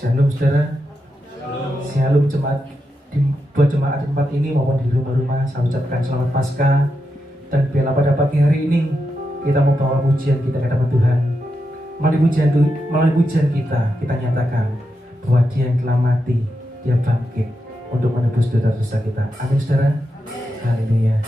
Shalom saudara. Shalom jemaat. Buat jemaat di tempat ini maupun di rumah-rumah, saya ucapkan selamat Paskah. Dan biarlah pada pagi hari ini kita mau bawa pujian kita ke hadapan Tuhan. Melalui pujian kita nyatakan bahwa Dia yang telah mati, Dia bangkit untuk menebus dosa-dosa kita. Amin saudara. Haleluya.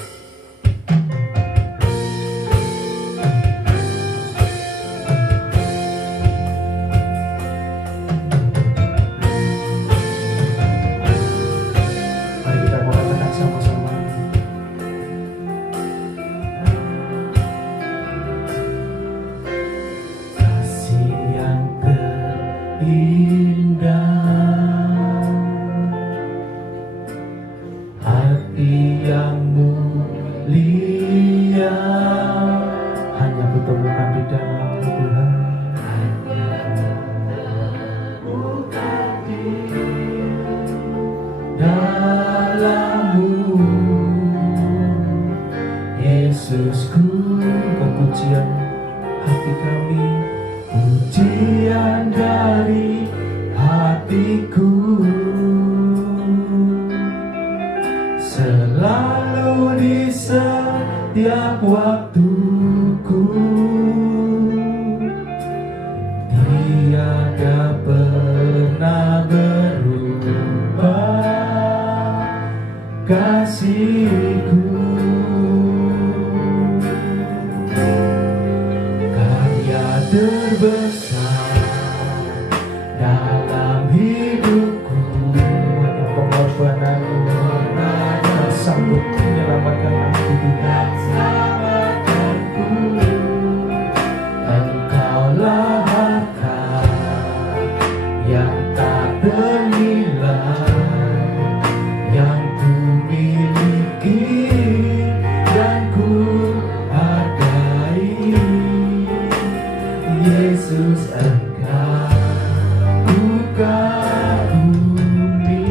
Yesusku, kepujian hati kami, pujian dari hatiku, selalu di setiap waktuku, tiada pernah berubah kasihku. Terbesar dalam hidupku, hanya pengorbananmu yang sanggup menyelamatkan aku dan selamatkanku. Engkaulah harta yang tak ternilai yang ku miliki dan ku hargai. Yesus, Engkau kagumi.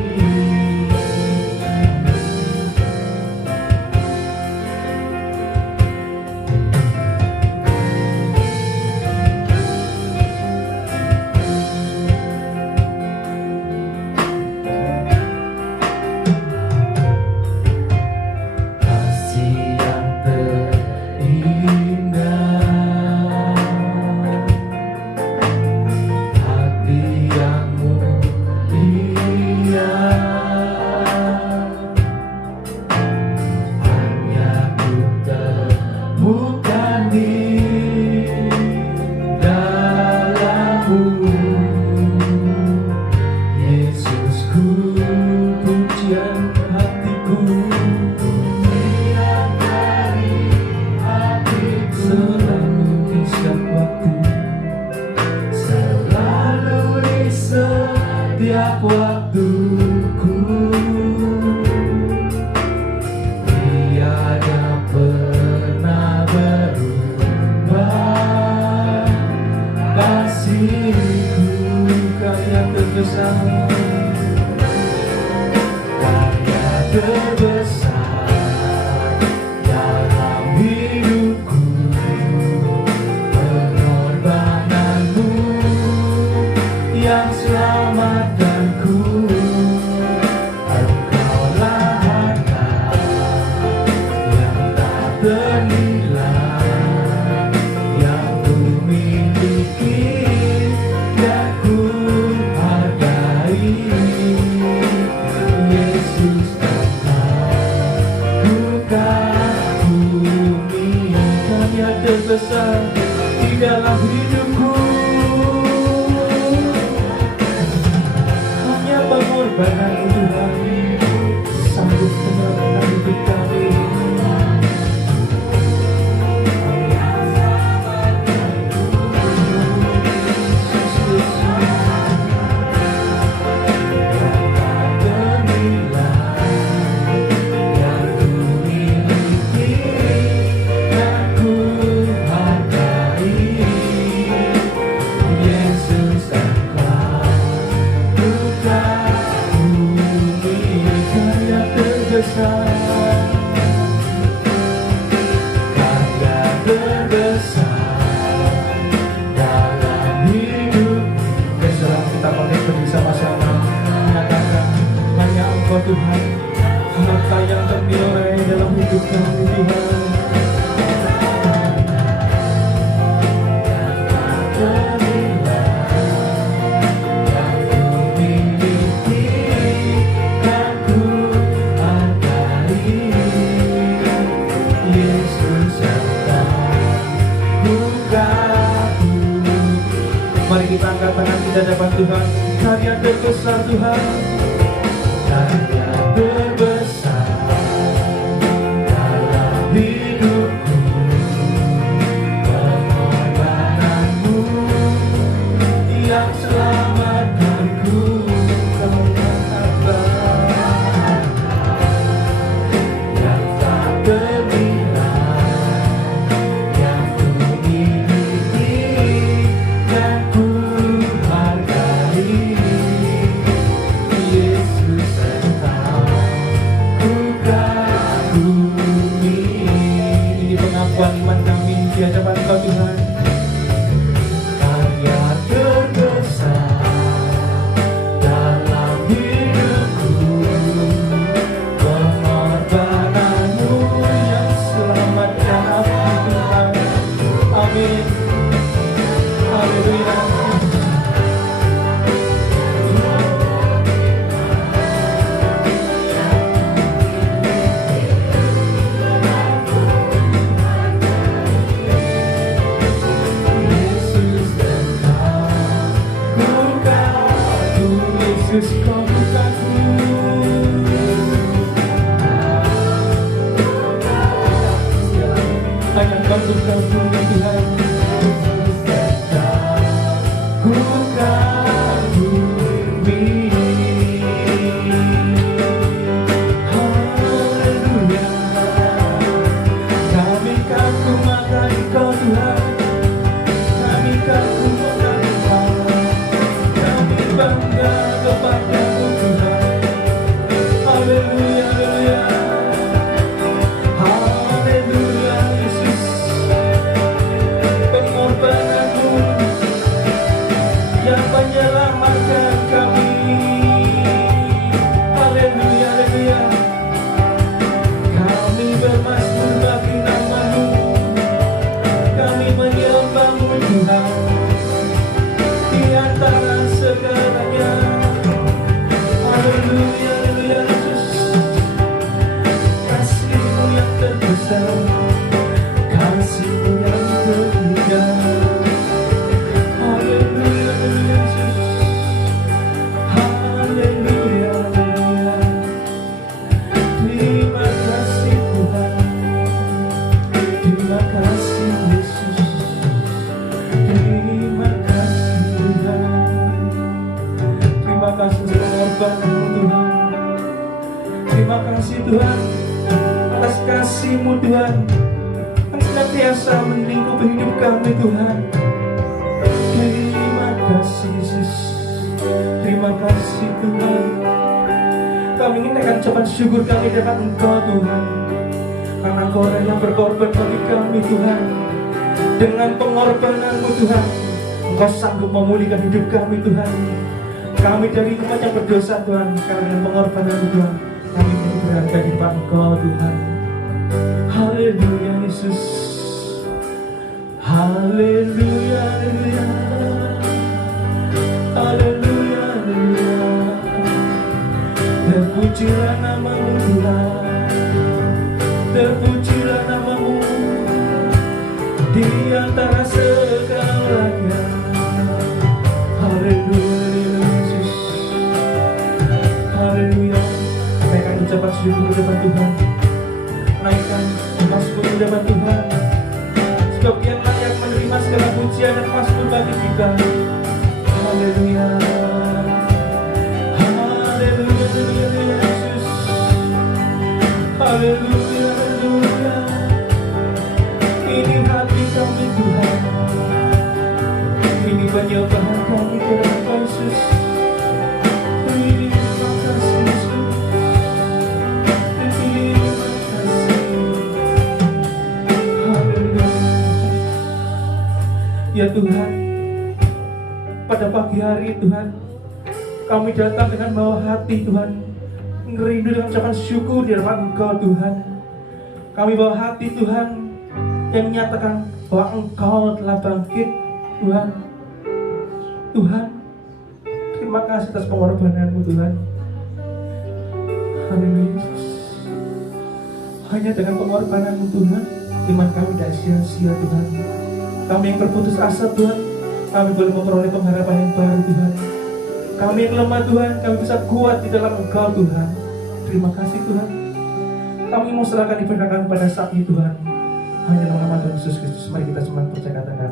Kasih yang terindah, setiap waktuku, tiada pernah berubah kasihku. Karya terbesar, karya terbesar dalam hidupku, pengorbananmu yang selamatkanku. Engkaulah harta yang tak ternilai yang ku miliki dan ku hargai. Yesus, Engkau ku kagumi. Karya terbesar di dalam hidupku, angkat tangan kita depan Tuhan. Karya terbesar Tuhan, karya terbesar dalam hidupku, pengorbananmu yang selamatkanku. Iman kami di hadapan Engkau Tuhan. Karya terbesar dalam hidupku, pengorbananmu yang selamatkan aku Tuhan. Amin. Haleluya. Yesus kau bukanku, hanya Kau bukanku Tuhan. Ku kagumi, haleluya. Kami kagumkan Kau Tuhan, kami kagumkan Kau, kami bangga kepadamu Tuhan. Haleluya, haleluya, haleluya. Yesus, pengorbananmu yang menyelamatkan kami. Haleluya, haleluya. Kami bermazmur bagi nama-Mu, kami menyembah-Mu Tuhan di antara segalanya. Haleluya, haleluya. Yesus, kasih-Mu yang terbesar, kasih-Mu yang terindah. Haleluya, haleluya. Yesus, haleluya, haleluya. Terima kasih Tuhan, terima kasih Yesus, terima kasih Tuhan. Terima kasih pengorbanan-Mu Tuhan. Terima kasih Tuhan atas kasih-Mu Tuhan yang senantiasa melingkupi hidup kami Tuhan. Terima kasih Yesus, terima kasih Tuhan. Kami ingin naikkan ucapan syukur kami depan Engkau Tuhan, karena Engkau orang yang berkorban bagi kami Tuhan. Dengan pengorbanan-Mu Tuhan, Engkau sanggup memulihkan hidup kami Tuhan. Kami dari umat yang berdosa Tuhan, karena pengorbanan-Mu Tuhan, kami berada di depan Engkau Tuhan. Haleluya Yesus, haleluya, haleluya, haleluya, haleluya. Terpujilah nama-Mu Tuhan, terpujilah nama-Mu di antara segalanya. Haleluya Yesus, haleluya. Naikkan ucapan syukur di depan Tuhan, naikkan mazmur di depan Tuhan, sebab Dia layak menerima segala pujian dan mazmur bagi kita. Haleluya, haleluya, haleluya Yesus, haleluya, haleluya. Ini hati kami Tuhan, ini penyembahan kami kepada Yesus. Terima kasih Yesus, terima kasih. Haleluya. Ya Tuhan, pada pagi hari Tuhan, kami datang dengan bawa hati Tuhan, merindu dengan ucapan syukur di hadapan Engkau Tuhan. Kami bawa hati Tuhan yang menyatakan bahwa Engkau telah bangkit Tuhan. Tuhan, terima kasih atas pengorbanan-Mu Tuhan. Haleluya Yesus. Hanya dengan pengorbanan-Mu Tuhan, iman kami tidak sia-sia Tuhan. Kami yang berputus asa Tuhan, kami boleh memperoleh pengharapan yang baru Tuhan. Kami yang lemah Tuhan, kami bisa kuat di dalam Engkau Tuhan. Terima kasih Tuhan. Kami mau serahkan ibadah kami pada saat ini Tuhan. Hanya dalam nama Tuhan Yesus Kristus, mari kita semua percaya katakan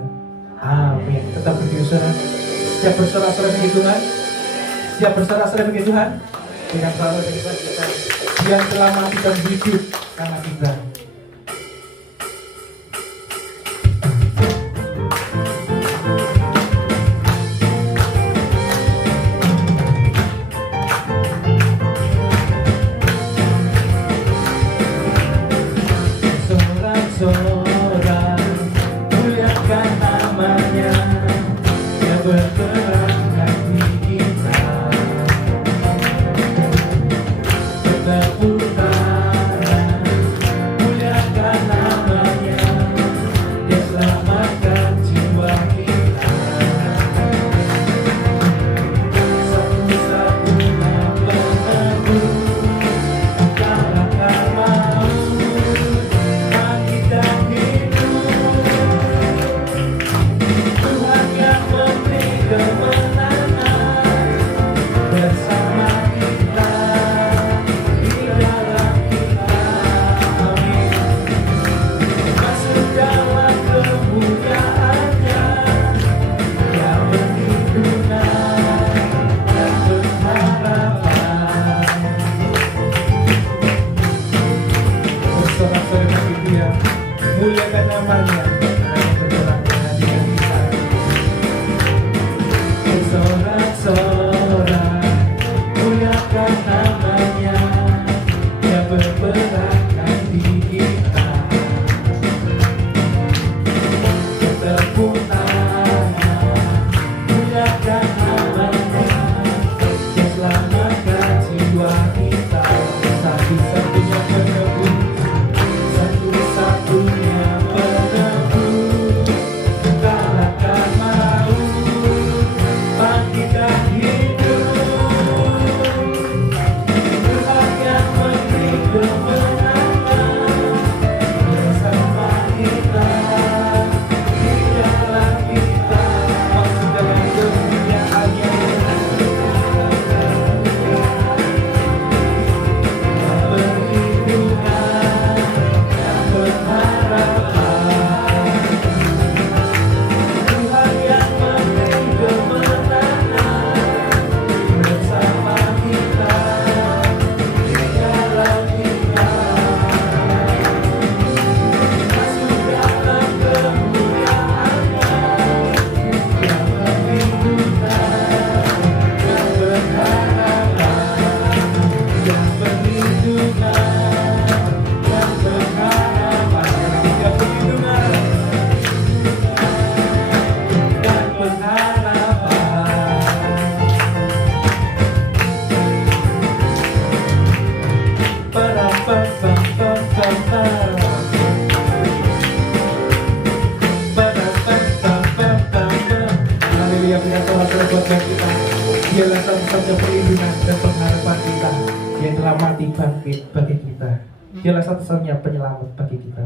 amin. Tetap berdiri saudara. Siap berserah-serah bagi Tuhan. Siap berserah-serah bagi Tuhan. Dengan salah kita dia telah mati dan hidup karena kita. Sorak-sorak muliakan namanya, dia bergerak di kita. Berputaran muliakan namanya, dia selamatkan jiwa kita. Satu-satunya penebus kalahkan maut. Muliakan namanya, bersorak-sorak muliakan namanya, dia berperakan di kita. Bertepuk tangan muliakan namanya, dia selamatkan jiwa kita. Satu-satunya penebus, satu-satunya penebus, kalahkan maut, bangkitkan hidup. Tuhan yang memberi kemenangan bersama kita, di dalam kita, masuk dalam kemuliaan-Nya. Perlindungan yang berharapan, Tuhan yang memberi kemenangan bersama kita, di dalam kita, masuk dalam kemuliaan-Nya. Yang perlindungan yang berharapan, yang perlindungan yang berharapan, yang perlindungan dan pengharapan. Haleluya, punya salah-salah buat kita. Dialah satu-satunya perlindungan dan pengharapan kita, yang telah mati bangkit bagi kita. Dialah satu-satunya penyelamat bagi kita.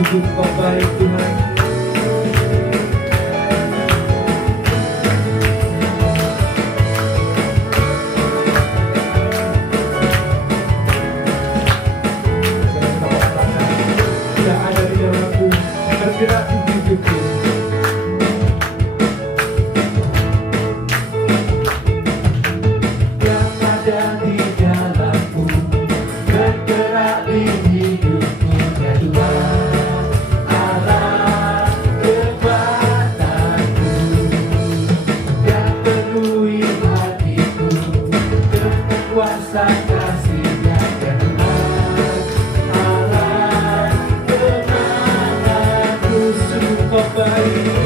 Sungguh Kau baik Tuhan. Tidak ada di dalamku, bergerak di hidupku. Yang ada di dalamku, bergerak di hidupku, ya Tuhan Allah kekuatanku, yang penuhi hatiku dengan kuasa kasih-Nya, ya Tuhan Allah kemenanganku. Sungguh Kau baik.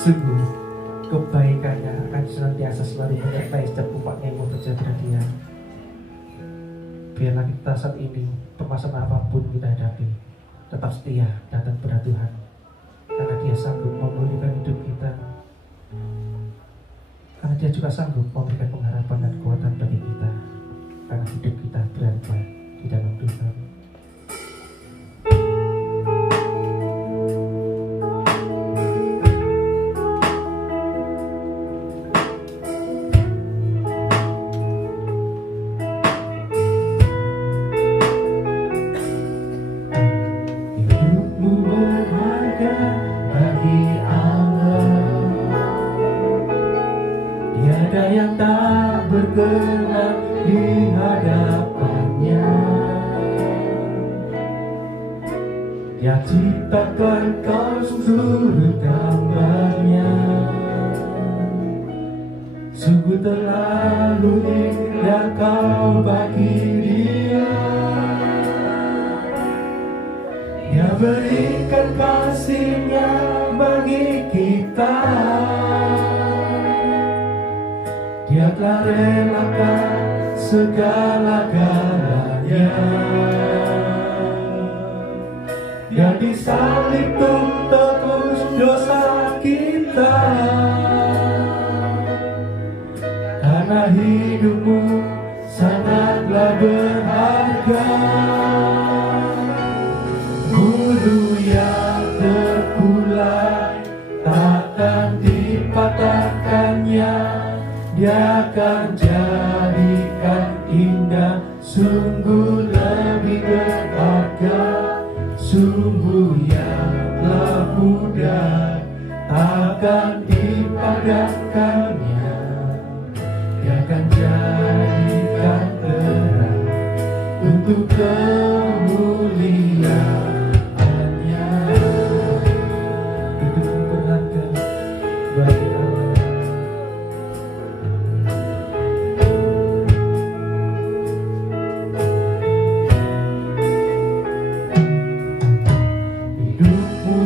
Sungguh kebaikannya akan senantiasa selalu menyertai setiap umatnya yang bekerja pada Dia. Biarlah kita saat ini permasalahan apapun kita hadapi, tetap setia datang kepada Tuhan, karena Dia sanggup memulihkan hidup kita, karena Dia juga sanggup memberikan pengharapan dan kekuatan bagi kita, karena hidup kita berada di dalam Tuhan. Tiada yang tak berkenan di hadapannya. Dia ciptakan kau seluruh gambarnya. Sungguh terlalu indah kau bagi Dia. Dia berikan kasih-Nya bagi kita. Dia telah relakan segala-galanya. Dia disalib untuk tebus dosa kita. Karena hidupmu sangatlah berharga. Bulu yang terkulai takkan dipatahkannya. Dia akan jadikan indah, sungguh lebih berharga. Sungguh yang mudah takkan dipadamkannya. Dia akan jadikan terang untuk kemuliaan-Nya. Itu berharga bagi Allah.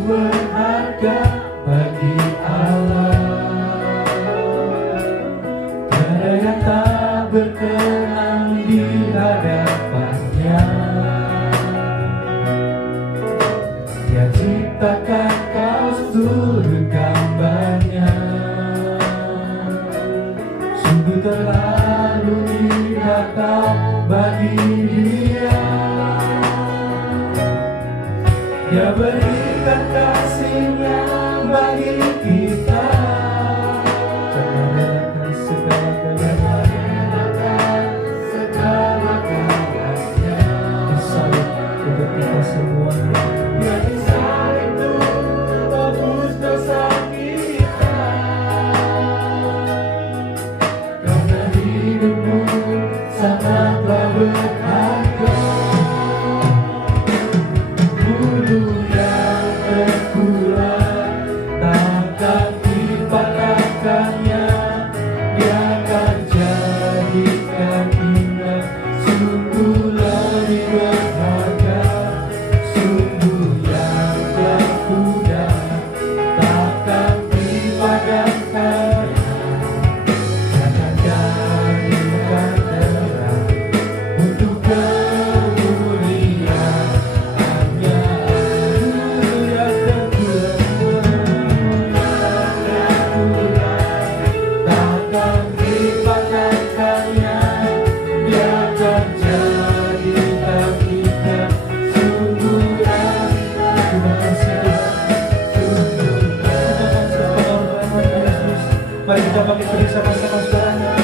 Berharga bagi Allah. Tiada yang tak berkenan di hadapannya. Dia ciptakan kau seluruh gambarnya. Sungguh terlalu indah kau bagi dia. Dia berikan kasihnya bagi kita. Jangan relakan segala-galanya. Disalib untuk kita semua. Dia disalib untuk tebus dosa kita. Karena hidupmu sangatlah berharga. Bulu yang terkulai takkan dipatahkannya. Dia akan jadikan indah. Sungguh lebih berharga. Sungguh yang telah kuda takkan dipadamkan. Akan jadikan terang untuk kemuliaan. Mari kita bangkit bersama-sama suaranya.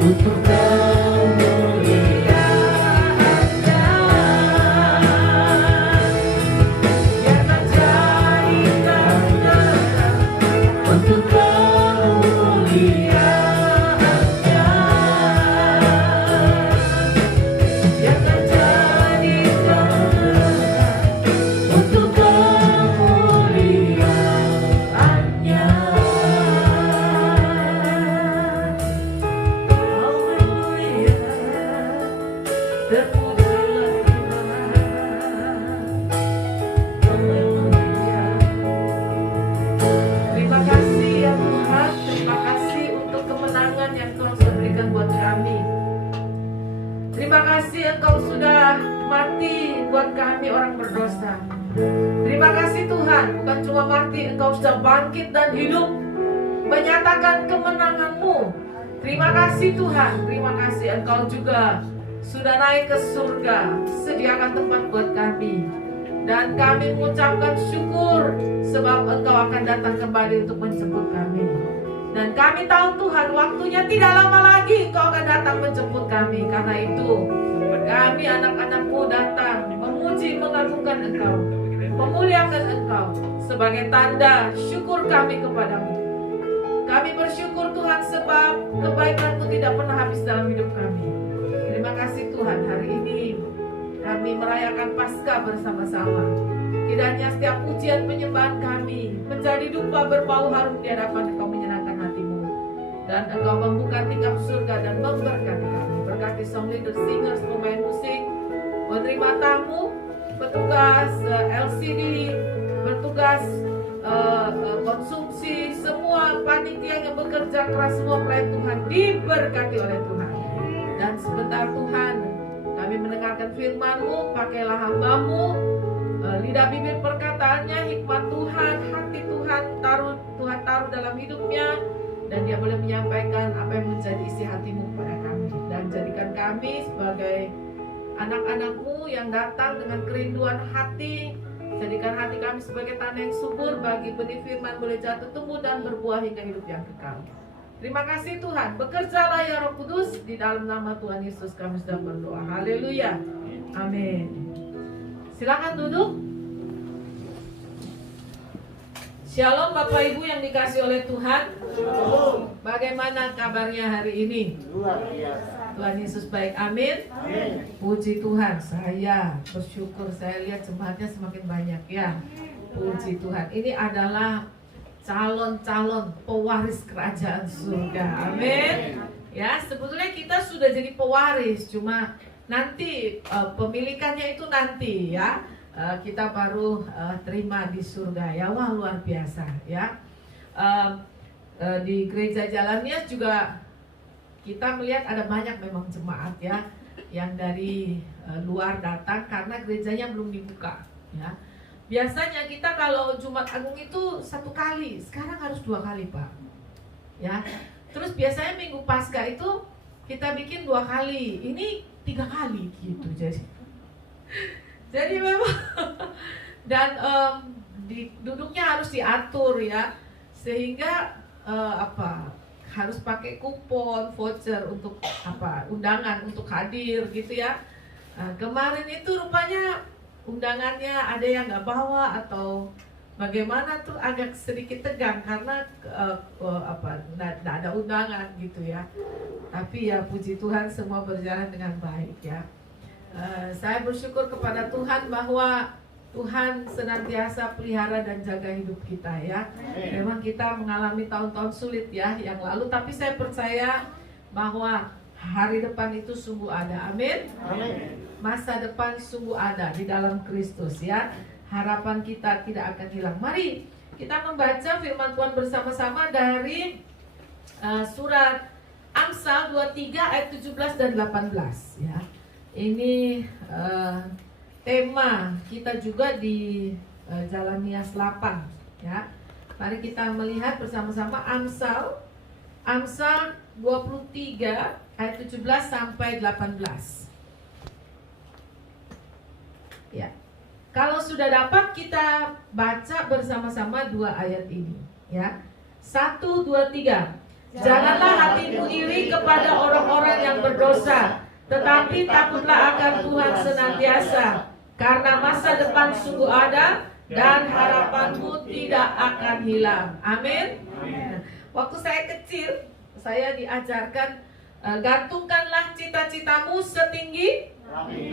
Untuk terima kasih ya Tuhan, terima kasih untuk kemenangan yang Tuhan sudah berikan buat kami. Terima kasih Engkau sudah mati buat kami orang berdosa. Terima kasih Tuhan, bukan cuma mati, Engkau sudah bangkit dan hidup, menyatakan kemenangan-Mu. Terima kasih Tuhan, terima kasih Engkau juga sudah naik ke surga, sediakan tempat buat kami. Dan kami mengucapkan syukur sebab Engkau akan datang kembali untuk menjemput kami. Dan kami tahu Tuhan, waktunya tidak lama lagi Engkau akan datang menjemput kami. Karena itu kami anak-anak-Mu datang memuji, mengagungkan Engkau, memuliakan Engkau sebagai tanda syukur kami kepadamu. Kami bersyukur Tuhan sebab kebaikan-Mu tidak pernah habis dalam hidup kami. Terima kasih Tuhan, hari ini kami merayakan Paskah bersama-sama. Kiranya setiap pujian penyembahan kami menjadi dupa berbau harum di hadapan Engkau, menyenangkan hati-Mu. Dan Engkau membuka tingkap surga dan memberkati kami. Berkati song leader, singers, pemain musik, penerima tamu, petugas LCD, bertugas konsumsi, semua panitia yang bekerja keras, semua pelayan Tuhan diberkati oleh Tuhan. Dan sebentar Tuhan, kami mendengarkan firman-Mu, pakailah hamba-Mu, lidah bibir perkataannya, hikmat Tuhan, hati Tuhan taruh dalam hidupnya, dan dia boleh menyampaikan apa yang menjadi isi hati-Mu kepada kami. Dan jadikan kami sebagai anak-anak-Mu yang datang dengan kerinduan hati. Jadikan hati kami sebagai tanah yang subur, bagi benih firman boleh jatuh tumbuh dan berbuah hingga hidup yang kekal. Terima kasih Tuhan, bekerjalah ya Roh Kudus, di dalam nama Tuhan Yesus kami sedang berdoa. Haleluya, amin. Silakan duduk. Shalom Bapak Ibu yang dikasih oleh Tuhan. Bagaimana kabarnya hari ini? Luar biasa. Tuhan Yesus baik, amin. Puji Tuhan, saya bersyukur saya lihat jemaatnya semakin banyak ya. Puji Tuhan, ini adalah calon-calon pewaris kerajaan surga, amin. Ya, sebetulnya kita sudah jadi pewaris, cuma nanti pemilikannya itu nanti ya. Kita baru terima di surga ya. Wah, luar biasa ya. Di gereja Jalannya juga kita melihat ada banyak memang jemaat ya yang dari luar datang karena gerejanya belum dibuka ya. Biasanya kita kalau Jumat Agung itu 1 kali, sekarang harus 2 kali Pak ya. Terus biasanya Minggu Paskah itu kita bikin 2 kali, ini 3 kali gitu. Jadi memang dan duduknya harus diatur ya, sehingga harus pakai kupon voucher untuk undangan untuk hadir gitu ya. Kemarin itu rupanya undangannya ada yang nggak bawa atau bagaimana tuh, agak sedikit tegang karena nggak ada undangan gitu ya. Tapi ya puji Tuhan semua berjalan dengan baik ya. Saya bersyukur kepada Tuhan bahwa Tuhan senantiasa pelihara dan jaga hidup kita ya. Memang kita mengalami tahun-tahun sulit ya yang lalu, tapi saya percaya bahwa hari depan itu sungguh ada. Amin. Masa depan sungguh ada di dalam Kristus ya. Harapan kita tidak akan hilang. Mari kita membaca firman Tuhan bersama-sama dari surat Amsal 23 ayat 17 dan 18 ya. Ini tema kita juga di Jalan Nias 8 ya. Mari kita melihat bersama-sama Amsal 23 ayat 17 sampai 18. Ya. Kalau sudah dapat kita baca bersama-sama 2 ayat ini ya. 1, 2, 3. Janganlah hatimu iri kepada orang-orang yang berdosa, tetapi takutlah akan Tuhan senantiasa, karena masa depan sungguh ada dan harapanmu tidak akan hilang. Amin. Waktu saya kecil, saya diajarkan gantungkanlah cita-citamu setinggi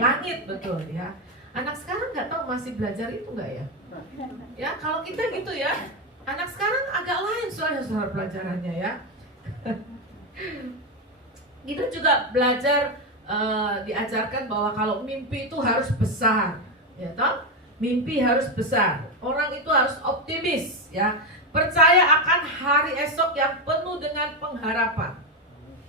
langit, betul ya. Anak sekarang nggak tahu masih belajar itu nggak ya? Ya kalau kita gitu ya, anak sekarang agak lain soalnya soal pelajarannya ya. Kita juga belajar diajarkan bahwa kalau mimpi itu harus besar, ya toh? Mimpi harus besar. Orang itu harus optimis, ya. Percaya akan hari esok yang penuh dengan pengharapan.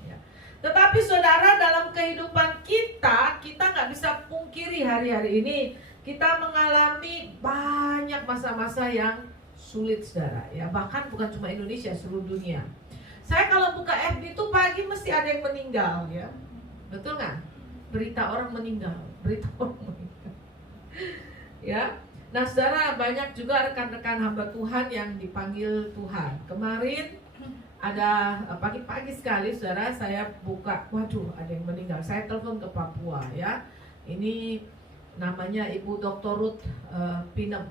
Ya. Tetapi saudara, dalam kehidupan kita nggak bisa pungkiri hari-hari ini kita mengalami banyak masa-masa yang sulit, saudara. Ya, bahkan bukan cuma Indonesia, seluruh dunia. Saya kalau buka FB itu pagi mesti ada yang meninggal, ya. Betul nggak? Berita orang meninggal, ya. Nah, saudara, banyak juga rekan-rekan hamba Tuhan yang dipanggil Tuhan. Kemarin ada pagi-pagi sekali, saudara, saya buka, waduh, ada yang meninggal. Saya telepon ke Papua, ya. Ini namanya Ibu Dr. Ruth Pinem,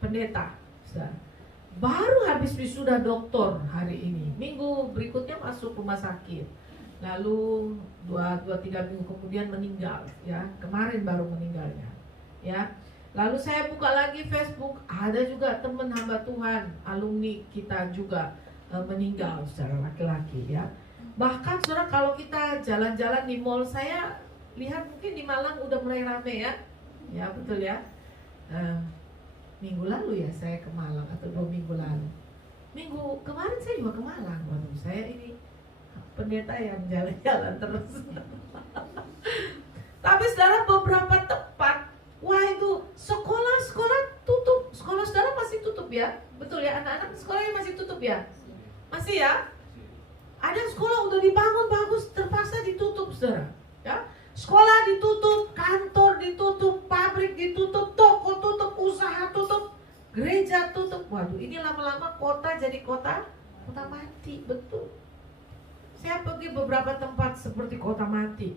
pendeta, saudara. Baru habis wisuda doktor hari ini. Minggu berikutnya masuk rumah sakit. Lalu 2-3 minggu kemudian meninggal ya. Kemarin baru meninggalnya ya. Lalu saya buka lagi Facebook, ada juga teman hamba Tuhan, alumni kita juga meninggal secara laki-laki ya. Bahkan saudara, kalau kita jalan-jalan di mall, saya lihat mungkin di Malang udah mulai rame ya. Ya betul ya. Minggu lalu ya saya ke Malang atau 2 minggu lalu. Minggu kemarin saya juga ke Malang. Waduh, saya ini pendeta yang jalan-jalan terus. Tapi saudara, beberapa tempat, wah itu sekolah tutup. Sekolah saudara masih tutup ya. Betul ya, anak-anak sekolahnya masih tutup ya. Masih ya. Ada sekolah udah dibangun bagus, terpaksa ditutup saudara ya. Sekolah ditutup, kantor ditutup, pabrik ditutup, toko tutup, usaha tutup, gereja tutup. Waduh, ini lama-lama kota jadi kota mati, betul. Saya pergi beberapa tempat seperti kota mati,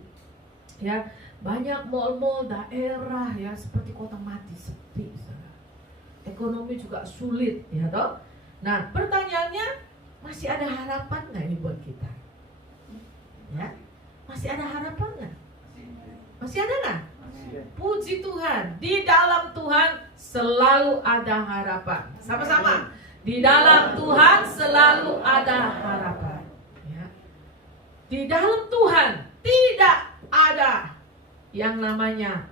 ya banyak mal-mal daerah ya seperti kota mati, sepi. ekonomi juga sulit, ya toh. Nah, pertanyaannya, masih ada harapan nggak ini buat kita? Ya, masih ada harapan nggak? Masih ada nggak? Puji Tuhan, di dalam Tuhan selalu ada harapan. Sama-sama, di dalam Tuhan selalu ada harapan. Ya. Di dalam Tuhan tidak ada yang namanya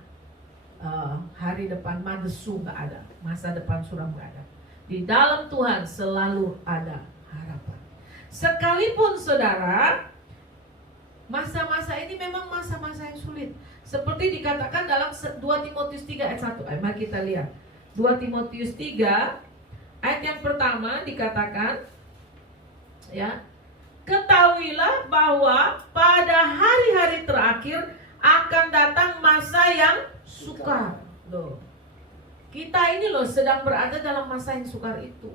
hari depan madesu, nggak ada. Masa depan suram nggak ada. Di dalam Tuhan selalu ada harapan. Sekalipun saudara, masa-masa ini memang masa-masa yang sulit. Seperti dikatakan dalam 2 Timotius 3 ayat 1. Mari kita lihat. 2 Timotius 3 ayat yang pertama dikatakan, ya, ketahuilah bahwa pada hari-hari terakhir akan datang masa yang sukar. Loh, kita ini loh sedang berada dalam masa yang sukar itu,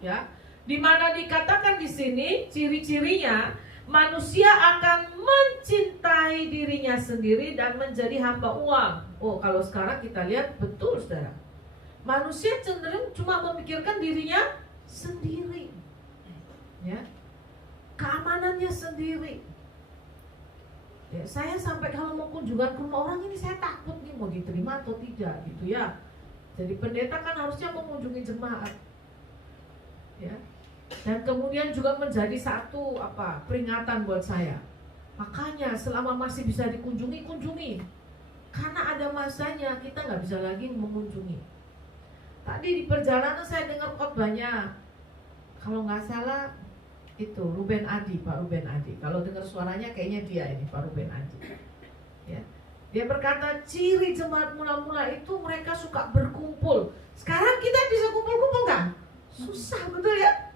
ya. Di mana dikatakan di sini ciri-cirinya manusia akan mencintai dirinya sendiri dan menjadi hamba uang. Oh, kalau sekarang kita lihat betul, saudara. Manusia cenderung cuma memikirkan dirinya sendiri, ya, keamanannya sendiri. Ya, saya sampai kalau mau kunjungan ke rumah orang ini saya takut nih mau diterima atau tidak, gitu ya. Jadi pendeta kan harusnya mengunjungi jemaat, ya. Dan kemudian juga menjadi satu peringatan buat saya. Makanya selama masih bisa dikunjungi, kunjungi. Karena ada masanya kita nggak bisa lagi mengunjungi. Tadi di perjalanan saya dengar khotbahnya, kalau nggak salah itu Ruben Adi, Pak Ruben Adi. Kalau dengar suaranya kayaknya dia ini, Pak Ruben Adi. Ya. Dia berkata ciri jemaat mula-mula itu mereka suka berkumpul. Sekarang kita bisa kumpul-kumpul nggak? Susah, betul ya?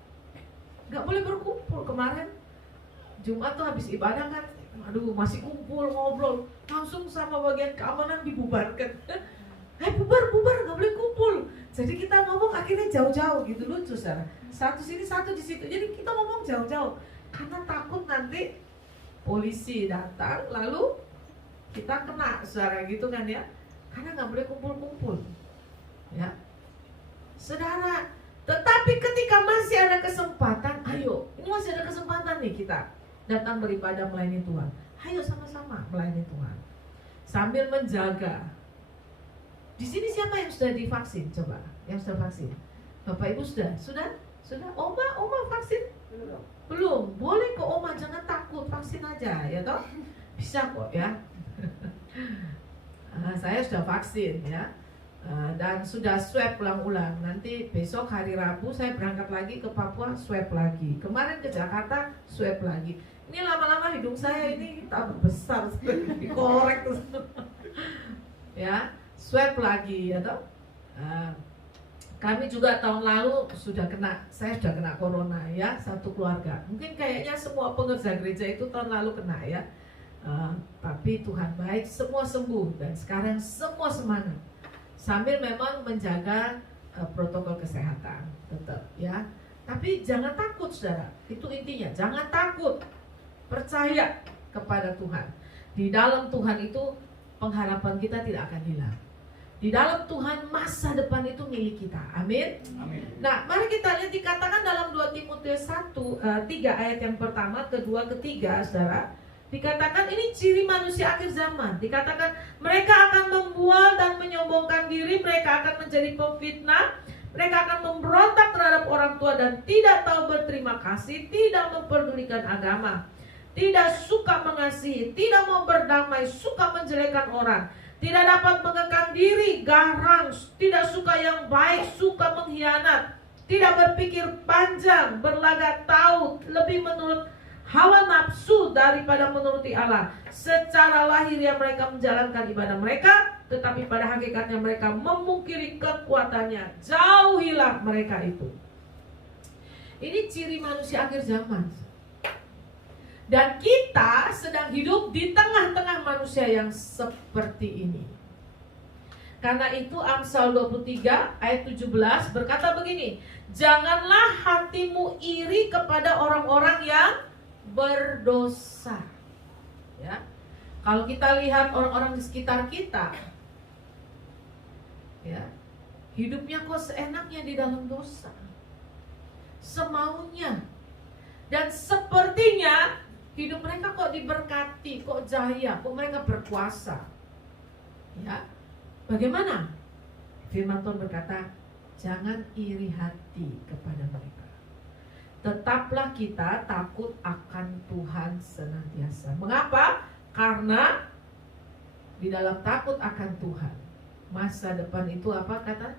Nggak boleh berkumpul. Kemarin Jumat tuh habis ibadah kan, aduh masih kumpul ngobrol, langsung sama bagian keamanan dibubarkan. Bubar, nggak boleh kumpul. Jadi kita ngomong akhirnya jauh-jauh gitu, lucu saudara. Satu sini, satu di situ. Jadi kita ngomong jauh-jauh karena takut nanti polisi datang lalu kita kena, saudara, gitu kan ya. Karena nggak boleh kumpul-kumpul, ya, saudara. Tetapi ketika masih ada kesempatan, ayo, ini masih ada kesempatan nih kita datang beribadah melayani Tuhan. Ayo sama-sama melayani Tuhan sambil menjaga. Di sini siapa yang sudah divaksin? Coba, yang sudah vaksin. Bapak Ibu sudah? Oma vaksin? Belum. Boleh kok Oma, jangan takut, vaksin aja, ya toh? Bisa kok ya. Saya sudah vaksin ya. Dan sudah swab ulang-ulang. Nanti besok hari Rabu saya berangkat lagi ke Papua, swab lagi. Kemarin ke Jakarta, swab lagi. Ini lama-lama hidung saya ini tambah besar, dikorek terus. Ya, swab lagi ya toh. Kami juga tahun lalu saya sudah kena corona ya, satu keluarga. Mungkin kayaknya semua pengerja gereja itu tahun lalu kena ya. Tapi Tuhan baik, semua sembuh dan sekarang semua semangat. Sambil memang menjaga protokol kesehatan tetap ya. Tapi jangan takut, saudara. Itu intinya, jangan takut. Percaya kepada Tuhan. Di dalam Tuhan itu pengharapan kita tidak akan hilang. Di dalam Tuhan masa depan itu milik kita. Amin. Amin. Nah, mari kita lihat dikatakan dalam 2 Timotius 3 ayat yang pertama, kedua, ketiga, saudara. Dikatakan ini ciri manusia akhir zaman. Dikatakan mereka akan membual dan menyombongkan diri, mereka akan menjadi pemfitnah, mereka akan memberontak terhadap orang tua dan tidak tahu berterima kasih, tidak memperdulikan agama, tidak suka mengasihi, tidak mau berdamai, suka menjelekkan orang, tidak dapat mengekang diri, garang, tidak suka yang baik, suka mengkhianat, tidak berpikir panjang, berlagak taut, lebih menurut hawa nafsu daripada menuruti Allah. Secara lahiriah mereka menjalankan ibadah mereka, tetapi pada hakikatnya mereka memungkiri kekuatannya. Jauhilah mereka itu. Ini ciri manusia akhir zaman. Dan kita sedang hidup di tengah-tengah manusia yang seperti ini. Karena itu Amsal 23 ayat 17 berkata begini, janganlah hatimu iri kepada orang-orang yang berdosa. Ya. Kalau kita lihat orang-orang di sekitar kita, ya, hidupnya kok seenaknya di dalam dosa, semaunya. Dan sepertinya hidup mereka kok diberkati, kok jaya, kok mereka berkuasa. Ya, bagaimana? Firman Tuhan berkata, jangan iri hati kepada mereka. Tetaplah kita takut akan Tuhan senantiasa. Mengapa? Karena di dalam takut akan Tuhan, masa depan itu apa kata?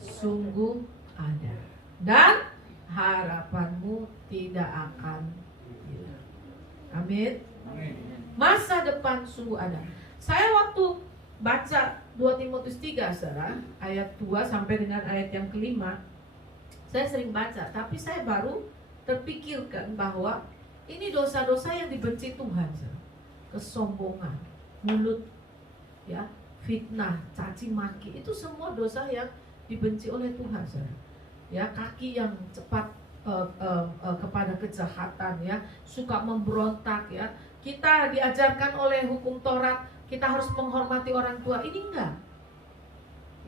Sungguh ada. Dan harapanmu tidak akan hilang. Amin. Masa depan sungguh ada. Saya waktu baca 2 Timotius 3, saudara, ayat 2 sampai dengan ayat yang kelima, saya sering baca, tapi saya baru terpikirkan bahwa ini dosa-dosa yang dibenci Tuhan, saudara. Kesombongan, mulut, ya, fitnah, caci maki, itu semua dosa yang dibenci oleh Tuhan, saudara. Ya, kaki yang cepat kepada kejahatan, ya, suka memberontak, ya. Kita diajarkan oleh hukum Taurat, kita harus menghormati orang tua. Ini enggak,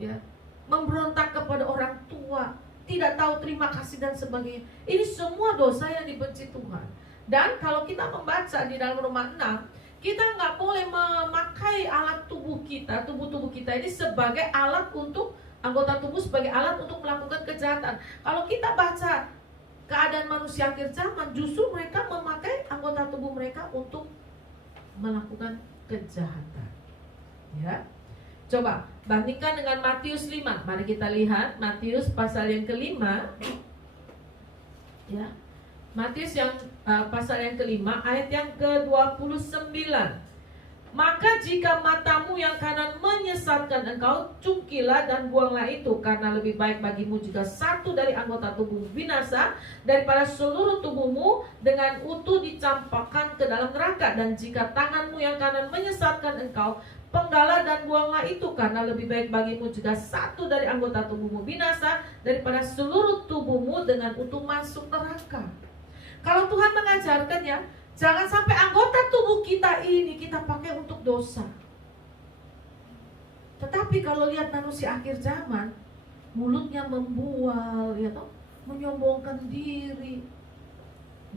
ya, memberontak kepada orang tua, tidak tahu terima kasih dan sebagainya. Ini semua dosa yang dibenci Tuhan. Dan kalau kita membaca di dalam Roma 6, kita nggak boleh memakai alat tubuh kita, tubuh kita ini sebagai alat untuk, anggota tubuh sebagai alat untuk melakukan kejahatan. Kalau kita baca keadaan manusia akhir zaman, justru mereka memakai anggota tubuh mereka untuk melakukan kejahatan. Ya, coba bandingkan dengan Matius 5. Mari kita lihat Matius pasal yang kelima. Ya, Matius yang pasal yang kelima ayat yang ke-29. Maka jika matamu yang kanan menyesatkan engkau, cungkilah dan buanglah itu, karena lebih baik bagimu jika satu dari anggota tubuhmu binasa daripada seluruh tubuhmu dengan utuh dicampakkan ke dalam neraka. Dan jika tanganmu yang kanan menyesatkan engkau, penggalah dan buanglah itu, karena lebih baik bagimu jika satu dari anggota tubuhmu binasa daripada seluruh tubuhmu dengan utuh masuk neraka. Kalau Tuhan mengajarkannya, jangan sampai anggota tubuh kita ini kita pakai untuk dosa. Tetapi kalau lihat manusia akhir zaman, mulutnya membual, ya toh, menyombongkan diri,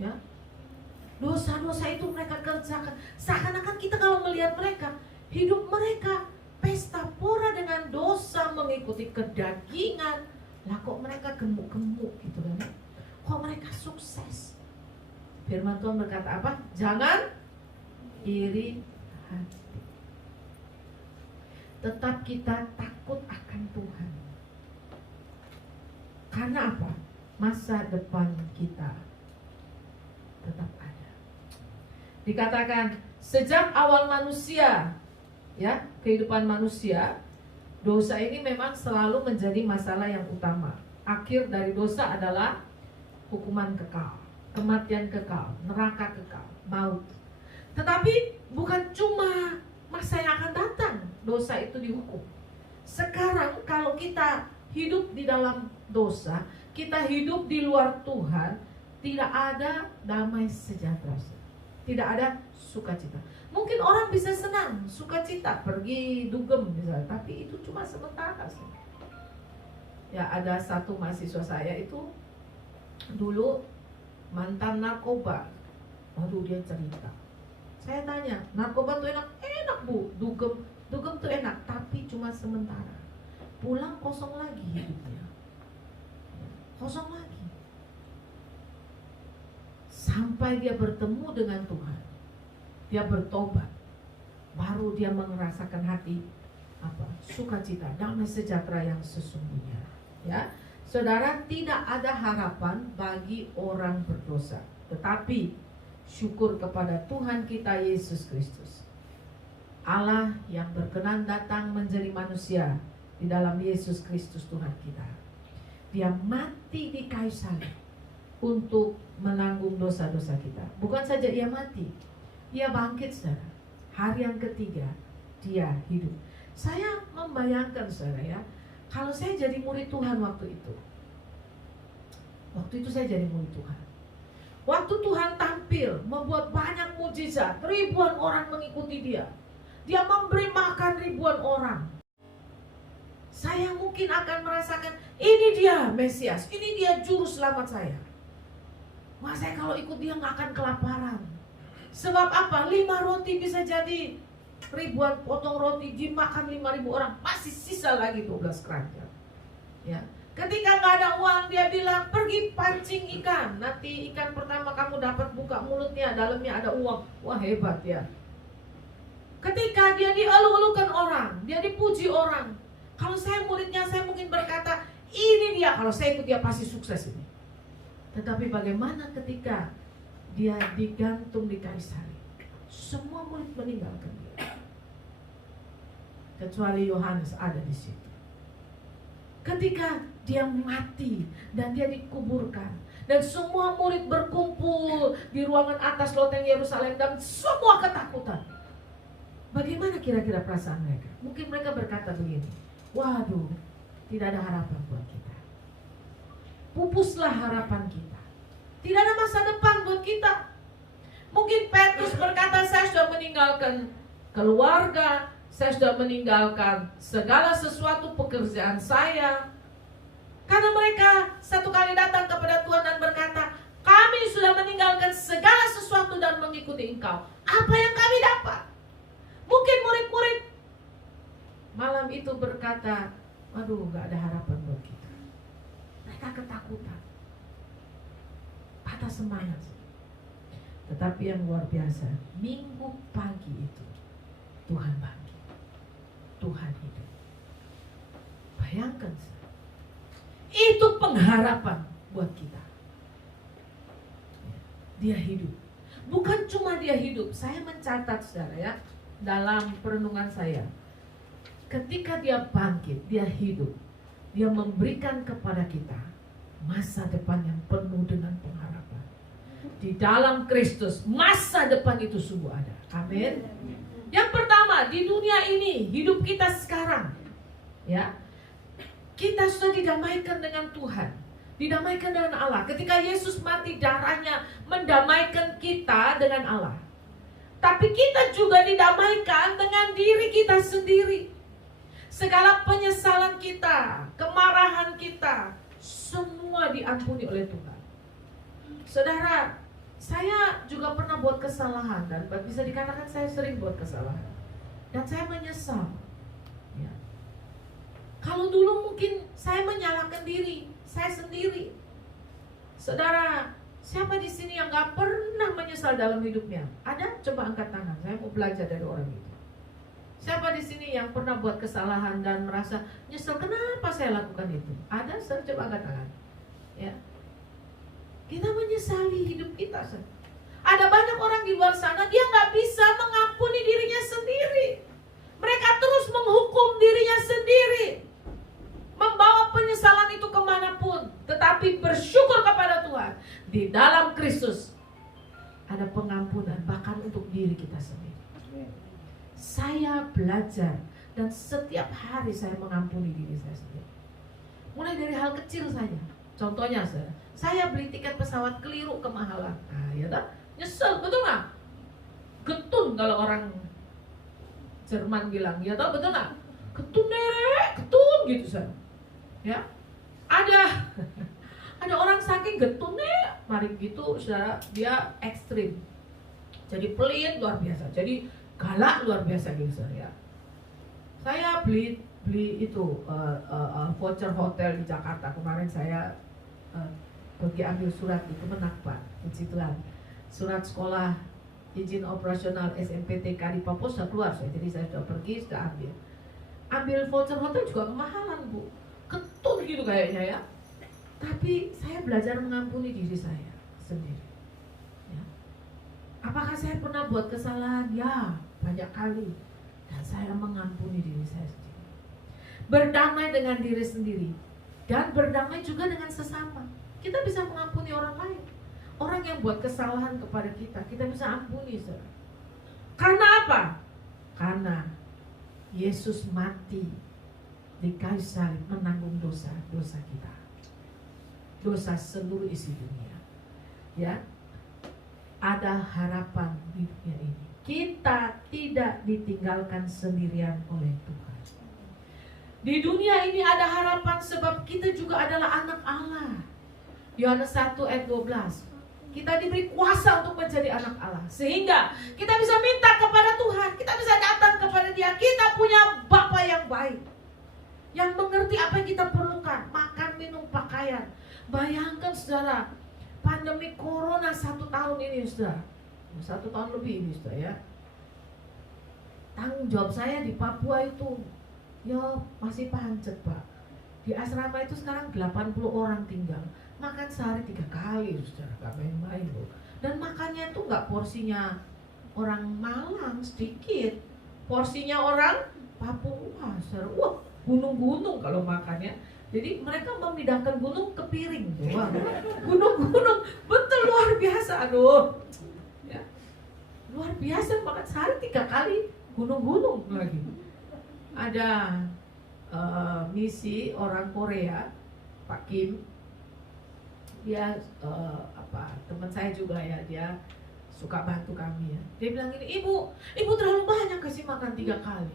ya. Dosa-dosa itu mereka kerjakan. Seakan-akan kita kalau melihat mereka, hidup mereka pesta pora dengan dosa, mengikuti kedagingan. Lah kok mereka gemuk-gemuk gitu kan? Kok mereka sukses? Firman Tuhan berkata apa? Jangan iri hati. Tetap kita takut akan Tuhan. Karena apa? Masa depan kita tetap ada. Dikatakan sejak awal manusia, ya, kehidupan manusia, dosa ini memang selalu menjadi masalah yang utama. Akhir dari dosa adalah hukuman kekal, kematian kekal, neraka kekal, maut. Tetapi bukan cuma masa yang akan datang dosa itu dihukum. Sekarang kalau kita hidup di dalam dosa, kita hidup di luar Tuhan, tidak ada damai sejahtera, tidak ada sukacita. Mungkin orang bisa senang, sukacita, pergi dugem misalnya, tapi itu cuma sementara. Ya, ada satu mahasiswa saya itu dulu mantan narkoba. Waduh, dia cerita. Saya tanya, narkoba tuh enak? Enak bu, dugem tuh enak, tapi cuma sementara. Pulang kosong lagi hidupnya, kosong lagi. Sampai dia bertemu dengan Tuhan, dia bertobat, baru dia merasakan hati apa? Sukacita, damai sejahtera yang sesungguhnya. Ya, saudara, tidak ada harapan bagi orang berdosa, tetapi syukur kepada Tuhan kita Yesus Kristus, Allah yang berkenan datang menjadi manusia di dalam Yesus Kristus Tuhan kita. Dia mati di kayu salib untuk menanggung dosa-dosa kita. Bukan saja ia mati, dia bangkit, saudara. Hari yang ketiga dia hidup. Saya membayangkan, saudara, ya, kalau saya jadi murid Tuhan waktu itu. Waktu itu saya jadi murid Tuhan. Waktu Tuhan tampil, membuat banyak mujizat, ribuan orang mengikuti dia. Dia memberi makan ribuan orang. Saya mungkin akan merasakan ini dia Mesias, ini dia juru selamat saya. Mas, saya kalau ikut dia nggak akan kelaparan. Sebab apa? 5 roti bisa jadi ribuan potong roti, dimakan 5.000 orang, masih sisa lagi 12 keranjang. Ya. Ketika nggak ada uang, dia bilang pergi pancing ikan. Nanti ikan pertama kamu dapat, buka mulutnya, dalamnya ada uang. Wah, hebat ya. Ketika dia dielu-elukan orang, dia dipuji orang. Kalau saya muridnya, saya mungkin berkata, ini dia, kalau saya ikut dia pasti sukses ini. Tetapi bagaimana ketika dia digantung di kayu salib? Semua murid meninggalkan dia, kecuali Yohanes ada di situ. Ketika dia mati dan dia dikuburkan, dan semua murid berkumpul di ruangan atas loteng Yerusalem dan semua ketakutan. Bagaimana kira-kira perasaan mereka? Mungkin mereka berkata begini, waduh, tidak ada harapan buat kita. Pupuslah harapan kita. Tidak ada masa depan buat kita. Mungkin Petrus berkata, saya sudah meninggalkan keluarga, saya sudah meninggalkan segala sesuatu pekerjaan saya. Karena mereka satu kali datang kepada Tuhan dan berkata, kami sudah meninggalkan segala sesuatu dan mengikuti Engkau. Apa yang kami dapat? Mungkin murid-murid malam itu berkata, aduh, gak ada harapan buat kita. Mereka ketakutan, patah semangat. Tetapi yang luar biasa, minggu pagi itu Tuhan bangkit, Tuhan hidup. Bayangkan, itu pengharapan buat kita. Dia hidup. Bukan cuma dia hidup. Saya mencatat, saudara, ya, dalam perenungan saya, ketika dia bangkit, dia hidup, dia memberikan kepada kita masa depan yang penuh dengan pengharapan. Di dalam Kristus masa depan itu sungguh ada. Amin. Yang pertama, di dunia ini, hidup kita sekarang, ya, kita sudah didamaikan dengan Tuhan, didamaikan dengan Allah. Ketika Yesus mati, darahnya mendamaikan kita dengan Allah. Tapi kita juga didamaikan dengan diri kita sendiri. Segala penyesalan kita, kemarahan kita, semua diampuni oleh Tuhan. Saudara, saya juga pernah buat kesalahan, dan bisa dikatakan saya sering buat kesalahan, dan saya menyesal, ya. Kalau dulu mungkin saya menyalahkan diri saya sendiri. Saudara, siapa di sini yang gak pernah menyesal dalam hidupnya? Ada? Coba angkat tangan. Saya mau belajar dari orang itu. Siapa di sini yang pernah buat kesalahan dan merasa nyesel, kenapa saya lakukan itu? Ada? Coba angkat tangan. Ya. Kita menyesali hidup kita. Ada banyak orang di luar sana, dia gak bisa mengampuni dirinya sendiri. Mereka terus menghukum dirinya sendiri, membawa penyesalan itu kemanapun. Tetapi bersyukur kepada Tuhan, di dalam Kristus ada pengampunan, bahkan untuk diri kita sendiri. Saya belajar, dan setiap hari saya mengampuni diri saya sendiri. Mulai dari hal kecil saja. Contohnya, saya beli tiket pesawat keliru kemahalan. Nah, ya tak? Nyesel, betul nggak? Getun kalau orang Jerman bilang, ya tak, betul nggak? Getun nerek, getun gitu, saya. Ya, ada orang saking getunnya, mari gitu, saudara, dia ekstrim, jadi pelit luar biasa, jadi galak luar biasa gitu, saudara, ya. Saya beli itu voucher hotel di Jakarta kemarin. Saya pergi ambil surat di Kemenak, Pak, puji Tuhan, surat sekolah izin operasional SMPTK di Papua sudah keluar, jadi saya sudah pergi, sudah ambil voucher hotel juga kemahalan, Bu. Ketun gitu kayaknya, ya. Tapi saya belajar mengampuni diri saya sendiri, ya. Apakah saya pernah buat kesalahan? Ya, banyak kali. Dan saya mengampuni diri saya sendiri, berdamai dengan diri sendiri, dan berdamai juga dengan sesama. Kita bisa mengampuni orang lain, orang yang buat kesalahan kepada kita, kita bisa ampuni, saudara. Karena apa? Karena Yesus mati di kayu salib menanggung dosa kita, dosa seluruh isi dunia, ya. Ada harapan di dunia ini. Kita tidak ditinggalkan sendirian oleh Tuhan. Di dunia ini ada harapan sebab kita juga adalah anak Allah. Yohanes 1 ayat 12. Kita diberi kuasa untuk menjadi anak Allah. Sehingga kita bisa minta kepada Tuhan. Kita bisa datang kepada Dia. Kita punya Bapa yang baik, yang mengerti apa yang kita perlukan. Makan, minum, pakaian. Bayangkan saudara, pandemi corona 1 tahun ini saudara. 1 tahun lebih ini saudara ya. Tanggung jawab saya di Papua itu masih pancet Pak. Di asrama itu sekarang 80 orang tinggal. Makan sehari 3 kali saudara, gak main-main loh. Dan makannya itu gak porsinya orang Malang sedikit, porsinya orang Papua saudara. Wah, gunung-gunung kalau makannya. Jadi mereka memindahkan gunung ke piring. Wah, gunung-gunung betul luar biasa. Aduh ya, luar biasa, makan sehari 3 kali, gunung-gunung lagi. Ada misi orang Korea, Pak Kim. Dia teman saya juga ya, dia suka bantu kami ya. Dia bilang gini, ibu terlalu banyak kasih makan 3 kali.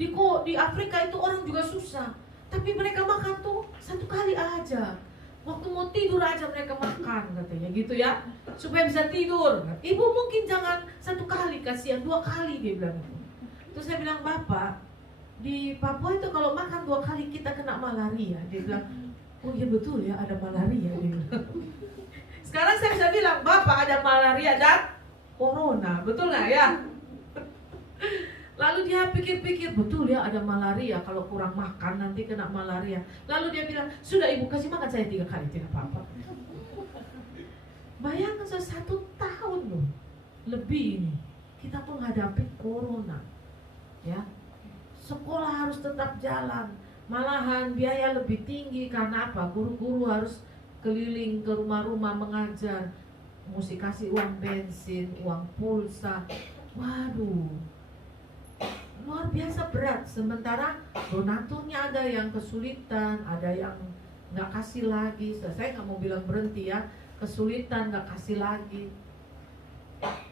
Di Afrika itu orang juga susah, tapi mereka makan tuh 1 kali aja. Waktu mau tidur aja mereka makan katanya gitu ya, supaya bisa tidur. Ibu mungkin jangan 1 kali, kasihan 2 kali dia bilang itu. Terus saya bilang, Bapak, di Papua itu kalau makan 2 kali kita kena malaria. Dia bilang, oh iya betul ya, ada malaria. Sekarang saya bisa bilang, Bapak ada malaria dan corona, betul nggak ya? Lalu dia pikir-pikir, betul ya ada malaria, kalau kurang makan nanti kena malaria. Lalu dia bilang, sudah ibu kasih makan saya 3 kali, tidak apa-apa. Bayangkan 1 tahun loh, lebih ini kita menghadapi corona, ya. Sekolah harus tetap jalan. Malahan biaya lebih tinggi karena apa? Guru-guru harus keliling ke rumah-rumah mengajar, mesti kasih uang bensin, uang pulsa. Waduh, luar biasa berat. Sementara donaturnya ada yang kesulitan, ada yang nggak kasih lagi. Saya nggak mau bilang berhenti ya, kesulitan nggak kasih lagi.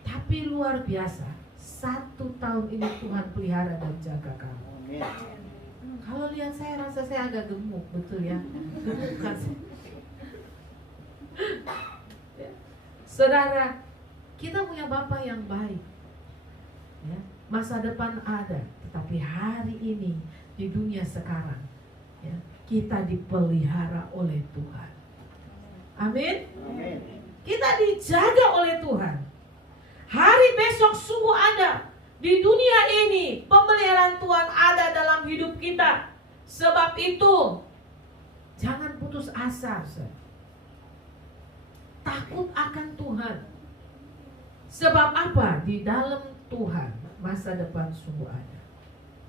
Tapi luar biasa, 1 tahun ini Tuhan pelihara dan jaga kamu. Kalau lihat saya rasa saya agak gemuk, betul ya? Gemuk kan? Saudara, kita punya Bapa yang baik. Ya, masa depan ada, tetapi hari ini di dunia sekarang, ya, kita dipelihara oleh Tuhan. Amin. Kita dijaga oleh Tuhan. Hari besok sungguh ada. Di dunia ini pemeliharaan Tuhan ada dalam hidup kita. Sebab itu jangan putus asa. Takut akan Tuhan. Sebab apa? Di dalam Tuhan masa depan sungguh ada.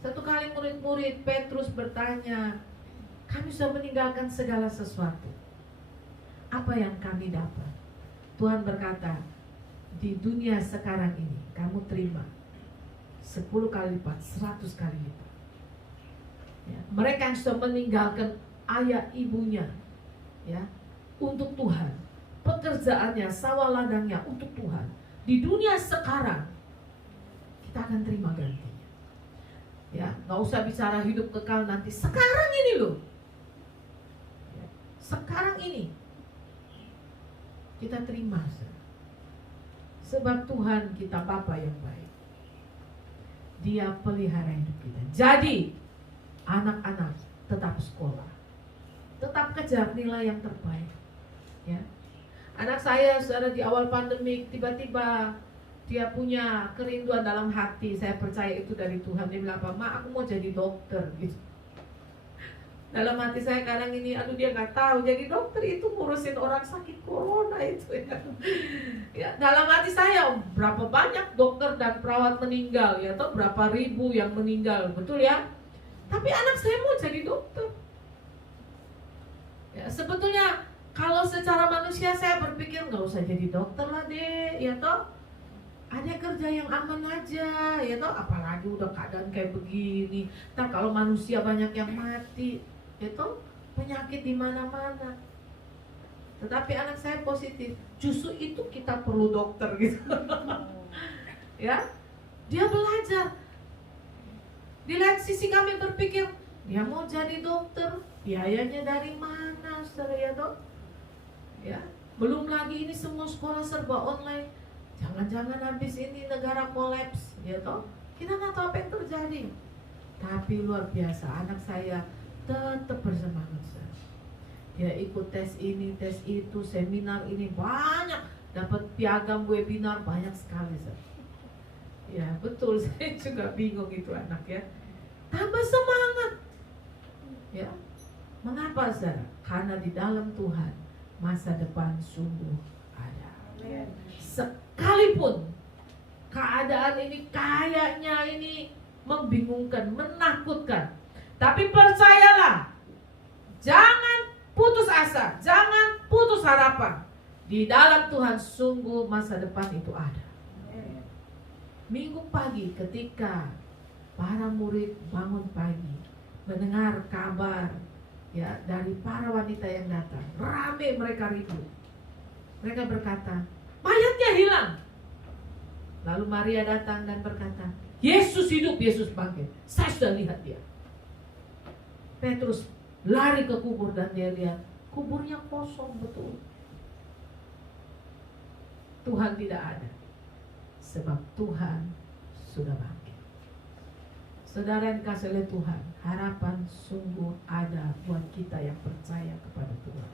Satu kali murid-murid Petrus bertanya, kami sudah meninggalkan segala sesuatu, apa yang kami dapat? Tuhan berkata, di dunia sekarang ini kamu terima 10 kali lipat, 100 kali lipat. Ya, mereka yang sudah meninggalkan ayah ibunya, ya, untuk Tuhan, pekerjaannya, sawah ladangnya untuk Tuhan. Di dunia sekarang kita akan terima gantinya. Ya, nggak usah bicara hidup kekal nanti. Sekarang ini loh, ya, sekarang ini kita terima. Sebab Tuhan kita Bapa yang baik. Dia pelihara hidup kita. Jadi anak-anak tetap sekolah, tetap kejar nilai yang terbaik. Ya, anak saya saudara di awal pandemi tiba-tiba dia punya kerinduan dalam hati. Saya percaya itu dari Tuhan. Dia bilang, apa? Ma, aku mau jadi dokter gitu. Dalam hati saya kadang ini, aduh dia nggak tahu jadi dokter itu ngurusin orang sakit corona itu ya. Ya, dalam hati saya berapa banyak dokter dan perawat meninggal ya, atau berapa ribu yang meninggal, betul ya. Tapi anak saya mau jadi dokter. Ya, sebetulnya kalau secara manusia saya berpikir nggak usah jadi dokter lah deh, ya toh. Ada kerja yang aman aja, ya toh. Apalagi udah keadaan kayak begini. Ntar kalau manusia banyak yang mati, itu penyakit di mana-mana. Tetapi anak saya positif. Justru itu kita perlu dokter gitu. Ya, dia belajar. Di lain sisi kami berpikir, Dia mau jadi dokter, biayanya dari mana, saudara ya dok? Ya, belum lagi ini semua sekolah serba online. Jangan-jangan habis ini negara kolaps, ya toh? Kita nggak tahu apa yang terjadi. Tapi luar biasa, anak saya tetap bersemangat. Saudara. Dia ikut tes ini, tes itu, seminar ini banyak, dapat piagam webinar banyak sekali. Saudara. Ya betul, saya juga bingung itu anak ya. Tambah semangat. Ya, mengapa saudara? Karena di dalam Tuhan masa depan sungguh ada. Sekalipun keadaan ini kayaknya ini membingungkan, menakutkan, tapi percayalah, jangan putus asa, jangan putus harapan. Di dalam Tuhan sungguh masa depan itu ada. Minggu pagi ketika para murid bangun pagi, mendengar kabar ya dari para wanita yang datang, rame mereka ribut. Mereka berkata, mayatnya hilang. Lalu Maria datang dan berkata, Yesus hidup, Yesus bangkit. Saya sudah lihat dia. Petrus lari ke kubur dan dia lihat kuburnya kosong betul. Tuhan tidak ada, sebab Tuhan sudah bangkit. Saudara yang dikasihi oleh Tuhan, harapan sungguh ada buat kita yang percaya kepada Tuhan.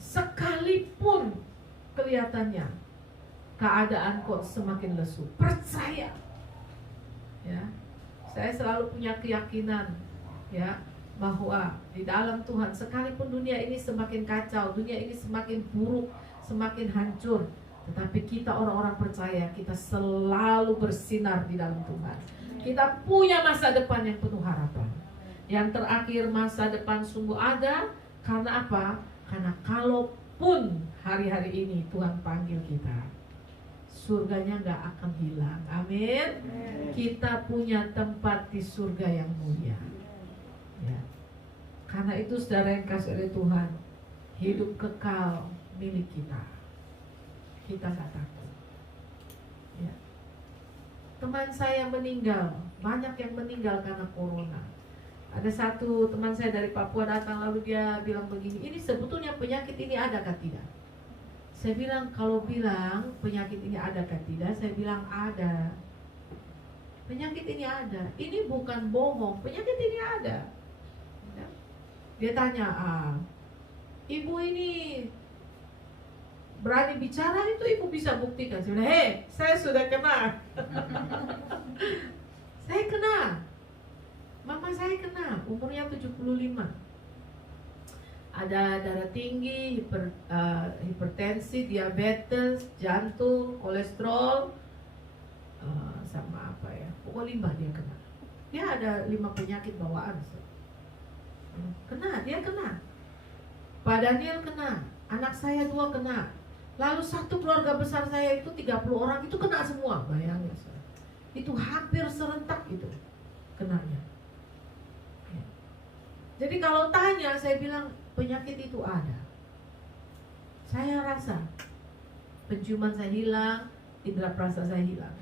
Sekalipun kelihatannya keadaan kok semakin lesu, percaya. Ya, saya selalu punya keyakinan, ya, bahwa di dalam Tuhan, sekalipun dunia ini semakin kacau, dunia ini semakin buruk, semakin hancur, tetapi kita orang-orang percaya, kita selalu bersinar di dalam Tuhan. Kita punya masa depan yang penuh harapan. Yang terakhir, masa depan sungguh ada. Karena apa? Karena kalaupun hari-hari ini Tuhan panggil kita, surganya gak akan hilang. Amin. Kita punya tempat di surga yang mulia. Ya. Karena itu saudara yang kasih oleh Tuhan, hidup kekal milik kita. Kita gak takut. Ya. Teman saya meninggal, banyak yang meninggal karena corona. Ada satu teman saya dari Papua datang, lalu dia bilang begini, ini sebetulnya penyakit ini adakah tidak? Saya bilang, kalau bilang penyakit ini adakah tidak, saya bilang ada. Penyakit ini ada, ini bukan bohong, penyakit ini ada. Dia tanya, ibu ini berani bicara, itu ibu bisa buktikan. Saya bilang, hei, saya sudah kena. Saya kena. Mama saya kena, umurnya 75. Ada darah tinggi, hipertensi, diabetes, jantung, kolesterol, sama apa ya, pokoknya limbah dia kena. Dia ada 5 penyakit bawaan. Kena, dia kena. Pak Daniel kena, anak saya 2 kena. Lalu satu keluarga besar saya itu 30 orang itu kena semua, bayangin. Itu hampir serentak itu kenanya. Jadi kalau tanya, saya bilang penyakit itu ada. Saya rasa penciuman saya hilang, indera perasa saya hilang.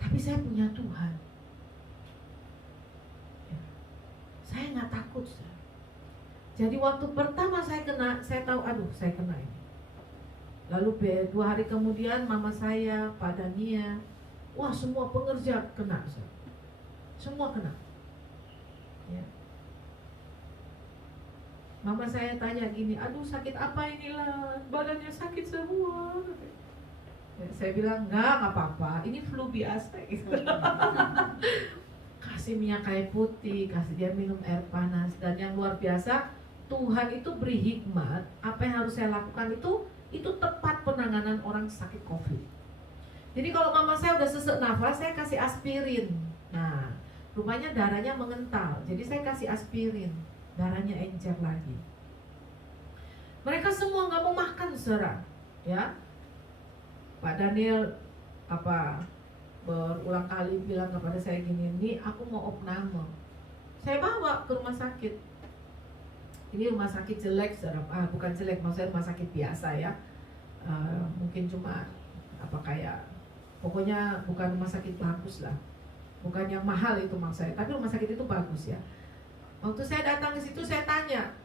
Tapi saya punya Tuhan. Ya. Saya nggak takut. Jadi waktu pertama saya kena, saya tahu, aduh saya kena ini. Lalu 2 hari kemudian mama saya, Pak Dania, wah semua pengerja kena. Semua kena. Ya. Mama saya tanya gini, aduh sakit apa inilah, badannya sakit semua. Ya, saya bilang, enggak apa-apa, ini flu biasa gitu. Kasih minyak kayu putih, kasih dia minum air panas. Dan yang luar biasa, Tuhan itu beri hikmat. Apa yang harus saya lakukan itu tepat penanganan orang sakit COVID. Jadi kalau mama saya udah sesak nafas, saya kasih aspirin. Nah, rupanya darahnya mengental, jadi saya kasih aspirin. Darahnya encer lagi. Mereka semua nggak mau makan, saudara. Ya, Pak Daniel berulang kali bilang kepada saya gini, ini aku mau opname. Saya bawa ke rumah sakit. Ini rumah sakit jelek, saudara. Bukan jelek, maksudnya rumah sakit biasa ya. Mungkin cuma kayak, pokoknya bukan rumah sakit bagus lah. bukan yang mahal itu maksud saya, tapi rumah sakit itu bagus ya. Waktu saya datang ke situ saya tanya,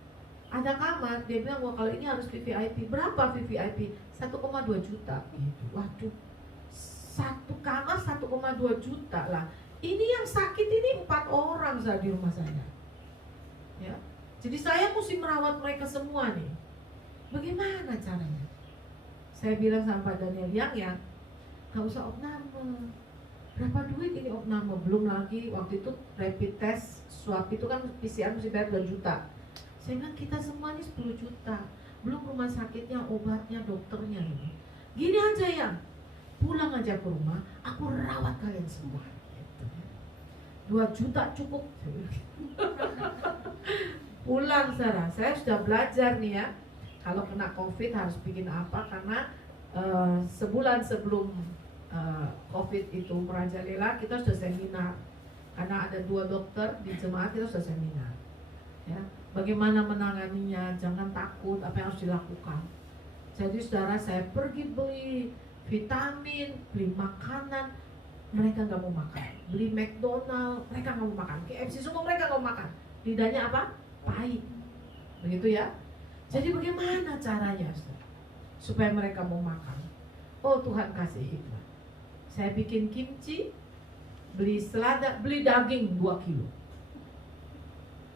ada kamar? Dia bilang, wah kalau ini harus VVIP. Berapa VVIP? 1,2 juta gitu. Waduh, satu kamar 1,2 juta lah. Ini yang sakit ini 4 orang saja di rumah saya ya. Jadi saya mesti merawat mereka semua nih. Bagaimana caranya? Saya bilang sama Pak Daniel, yang gak usah opname. Berapa duit ini opname? Belum lagi waktu itu rapid test, swab itu kan PCR mesti bayar 2 juta. Saya bilang kita semua ini 10 juta. Belum rumah sakitnya, obatnya, dokternya ini. Gini aja ya, pulang aja ke rumah, aku rawat kalian semua. 2 juta cukup. Pulang Sarah, saya sudah belajar nih ya. Kalau kena COVID harus bikin apa, karena sebulan sebelum COVID itu merajalela kita sudah seminar. Karena ada 2 dokter di jemaat, kita sudah seminar ya, bagaimana menanganinya, jangan takut, apa yang harus dilakukan. Jadi saudara, saya pergi beli vitamin, beli makanan, mereka nggak mau makan. Beli McDonald, mereka nggak mau makan. KFC semua mereka nggak mau makan. Lidahnya apa? Pahit. Begitu ya. Jadi bagaimana caranya saudara, supaya mereka mau makan? Oh Tuhan kasih hikmat. Saya bikin kimchi, beli selada, beli daging 2 kilo.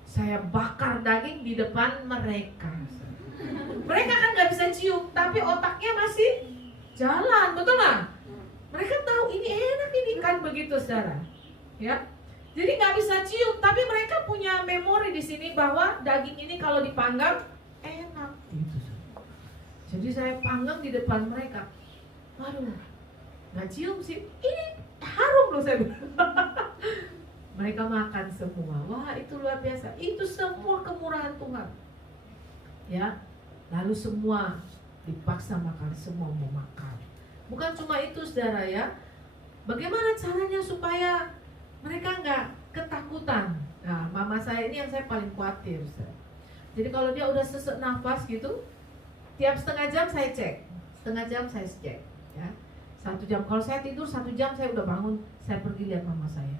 Saya bakar daging di depan mereka. Mereka kan nggak bisa cium, tapi otaknya masih jalan, betul nggak? Mereka tahu ini enak ini kan, begitu saudara. Ya, jadi nggak bisa cium, tapi mereka punya memori di sini bahwa daging ini kalau dipanggang enak. Gitu. Jadi saya panggang di depan mereka. Waduh, nggak cium sih, ini harum loh saya bilang. Mereka makan semua. Wah, itu luar biasa. Itu semua kemurahan Tuhan. Ya. Lalu semua dipaksa makan, semua mau makan. Bukan cuma itu saudara ya. Bagaimana caranya supaya mereka nggak ketakutan? Nah, mama saya ini yang saya paling khawatir, saudara. Jadi kalau dia udah sesak nafas gitu, tiap setengah jam saya cek. Setengah jam saya cek ya. 1 jam. Kalau saya tidur 1 jam saya udah bangun, saya pergi lihat mama saya.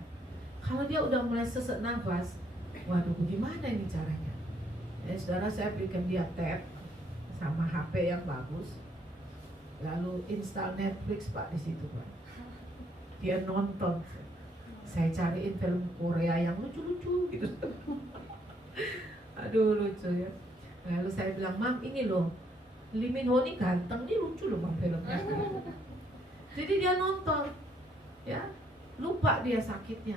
Kalau dia udah mulai sesak nafas, waduh bagaimana ini caranya? Ya saudara, saya berikan dia tab sama HP yang bagus, lalu install Netflix Pak di situ Pak. Dia nonton. Saya cariin film Korea yang lucu-lucu gitu. Aduh lucu ya. Lalu saya bilang, Mam ini loh, Lee Min Ho ini ganteng, ini lucu loh Mam filmnya. Jadi dia nonton, ya lupa dia sakitnya.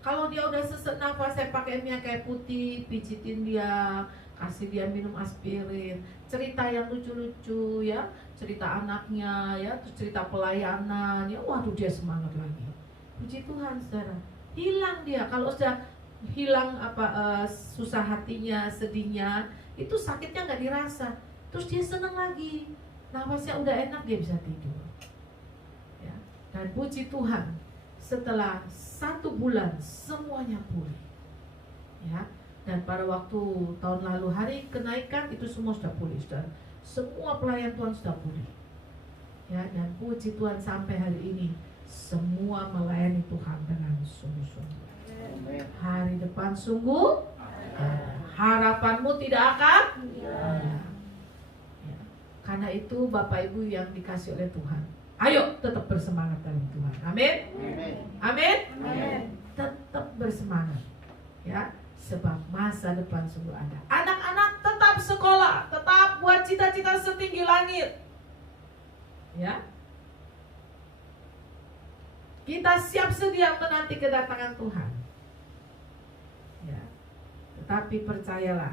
Kalau dia udah sesak nafas, saya pakai minyak kayu putih, pijitin dia, kasih dia minum aspirin, cerita yang lucu-lucu ya, cerita anaknya ya, terus cerita pelayanan ya, waduh dia semangat lagi. Puji Tuhan saudara, hilang dia. Kalau sudah hilang susah hatinya, sedihnya, itu sakitnya nggak dirasa, terus dia senang lagi, nafasnya udah enak, dia bisa tidur. Ya. Dan puji Tuhan, setelah 1 bulan semuanya pulih. Ya. Dan pada waktu tahun lalu hari kenaikan itu semua sudah pulih, sudah semua pelayan Tuhan sudah pulih. Ya, dan puji Tuhan sampai hari ini semua melayani Tuhan dengan sungguh-sungguh. Hari depan sungguh harapanmu tidak akan ya. Karena itu Bapak Ibu yang dikasih oleh Tuhan, ayo tetap bersemangat dalam Tuhan. Amin. Amin. Tetap bersemangat ya, sebab masa depan sungguh ada. Anak-anak tetap sekolah, tetap buat cita-cita setinggi langit. Ya. Kita siap sedia menanti kedatangan Tuhan. Ya. Tetapi percayalah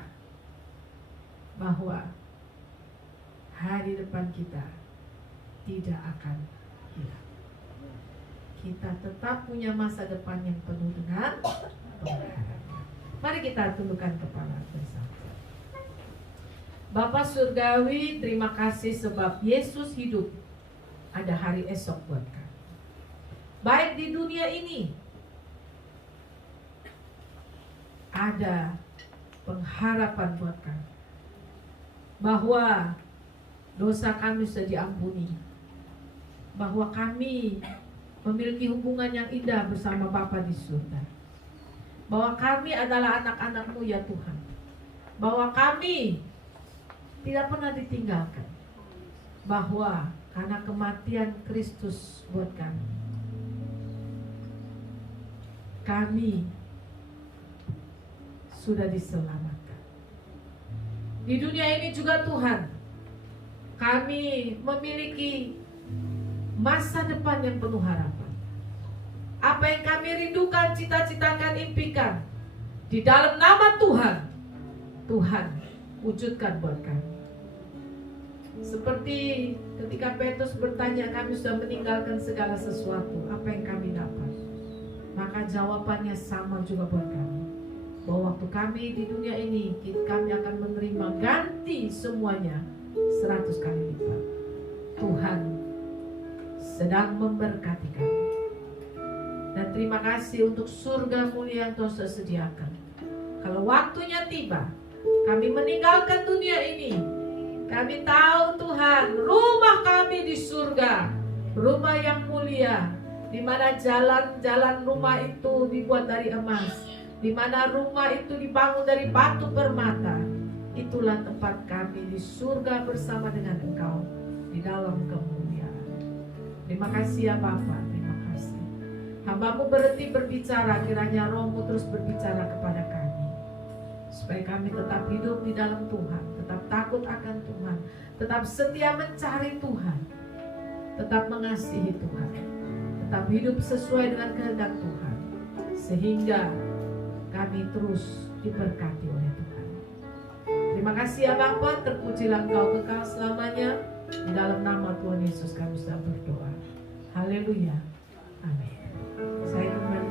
bahwa hari depan kita tidak akan hilang. Kita tetap punya masa depan yang penuh dengan pengharapan. Mari kita tundukkan kepala bersama. Bapa Surgawi, terima kasih sebab Yesus hidup. Ada hari esok buat kami. Baik di dunia ini ada pengharapan buat kami, bahwa dosa kami sudah diampuni, bahwa kami memiliki hubungan yang indah bersama Bapa di surga. Bahwa kami adalah anak-anak-Mu ya Tuhan. Bahwa kami tidak pernah ditinggalkan. Bahwa karena kematian Kristus buat kami sudah diselamatkan. Di dunia ini juga Tuhan, kami memiliki masa depan yang penuh harapan. Apa yang kami rindukan, cita-citakan, impikan, di dalam nama Tuhan, Tuhan wujudkan buat kami. Seperti ketika Petrus bertanya, kami sudah meninggalkan segala sesuatu, apa yang kami dapat? Maka jawabannya sama juga buat kami, bahwa waktu kami di dunia ini, kami akan menerima ganti semuanya 100 kali lipat. Tuhan sedang memberkati kami. Dan terima kasih untuk surga mulia yang Tuhan sediakan. Kalau waktunya tiba, kami meninggalkan dunia ini, kami tahu Tuhan, rumah kami di surga, rumah yang mulia, di mana jalan-jalan rumah itu dibuat dari emas, di mana rumah itu dibangun dari batu permata. Itulah tempat kami di surga bersama dengan Engkau di dalam kemuliaan. Terima kasih ya Bapa, terima kasih. Hamba-Mu berhenti berbicara, kiranya Roh-Mu terus berbicara kepada kami, supaya kami tetap hidup di dalam Tuhan, tetap takut akan Tuhan, tetap setia mencari Tuhan, tetap mengasihi Tuhan, tetap hidup sesuai dengan kehendak Tuhan, sehingga kami terus diberkati oleh Tuhan. Terima kasih ya Bapa, terpujilah Engkau kekal selamanya. Di dalam nama Tuhan Yesus kami sudah berdoa. Haleluya. Amin. Saya kembali.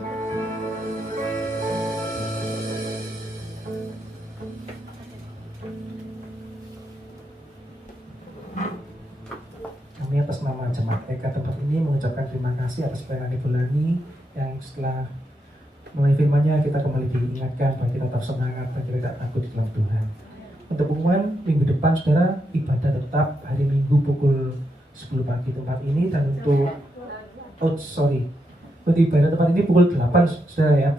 Kami atas nama Jemaat Eka tempat ini mengucapkan terima kasih atas pelayanan Ibu Lani yang setelah melalui firman-Nya kita kembali diingatkan bahwa kita tetap semangat dan kita tidak takut di dalam Tuhan. Untuk pengumuman minggu depan saudara, ibadah tetap hari Minggu pukul 10 pagi tempat ini, dan untuk untuk ibadah tempat ini pukul 8 saudara ya,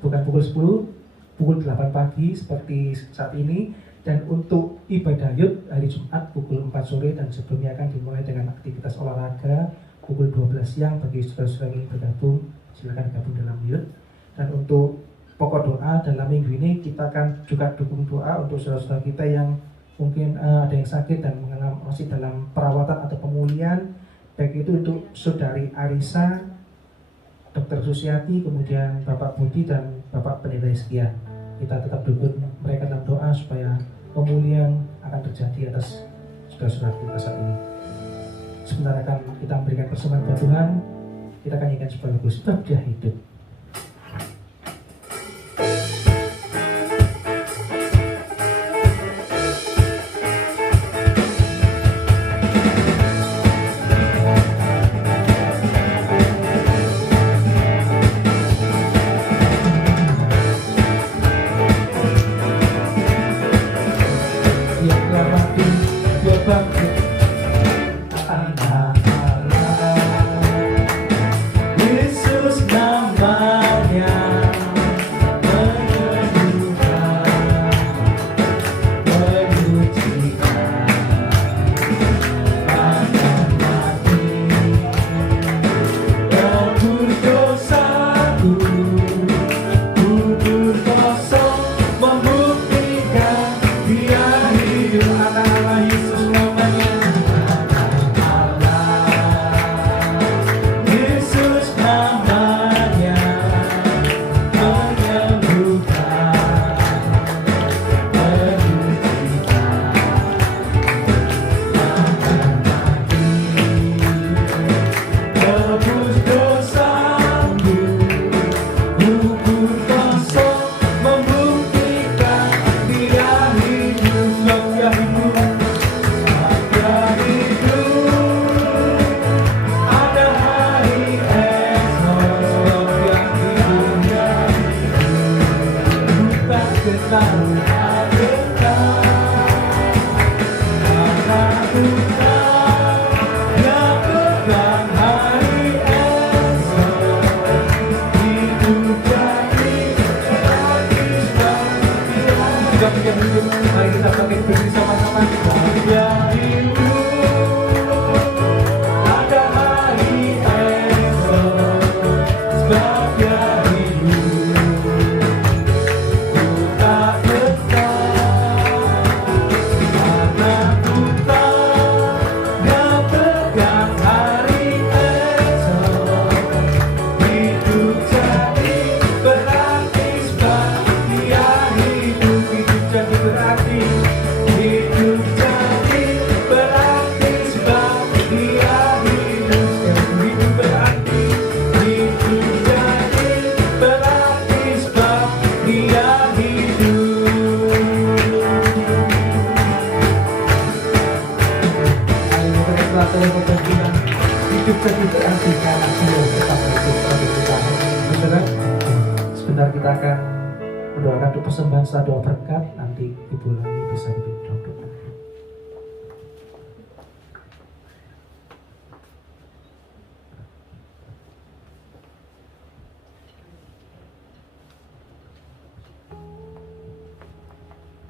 bukan pukul 10, pukul 8 pagi seperti saat ini. Dan untuk ibadah yud hari Jumat pukul 4 sore, dan sebelumnya akan dimulai dengan aktivitas olahraga pukul 12 siang. Bagi saudara-saudara yang ingin bergabung, silakan gabung dalam yud. Dan untuk pokok doa dalam minggu ini, kita akan juga dukung doa untuk saudara-saudara kita yang mungkin ada yang sakit dan masih dalam perawatan atau pemulihan, baik itu untuk saudari Arisa, Dr. Susiati, kemudian Bapak Budi dan Bapak Pendeta Hizkia. Kita tetap dukung mereka dalam doa supaya pemulihan akan terjadi atas saudara-saudara kita saat ini. Sebentar akan kita memberikan persembahan buat Tuhan. Kita akan nyanyikan sebuah lagu, sebab Dia hidup. Membuktikan Dia hidup, anak-anak Yesus namanya. Mari kita pakai berdiri sama-sama. Bahagia hidup pada hari esok, sebahagia hidup ku tak besar, karena ku tak pegang hari esok. Hidup jadi berarti sebahagia hidup, hidup jadi berarti, hidup jadi berarti sebahagia hidup, hidup berarti, hidup jadi berarti sebahagia hidup. Ayo kita telah kita hidup jadi berarti karena Dia tetap hidup pada kita. Saudara, sebentar kita akan mendoakan untuk persembahan setelah doa berkat. Nanti Ibu lagi bisa dipimpin doa.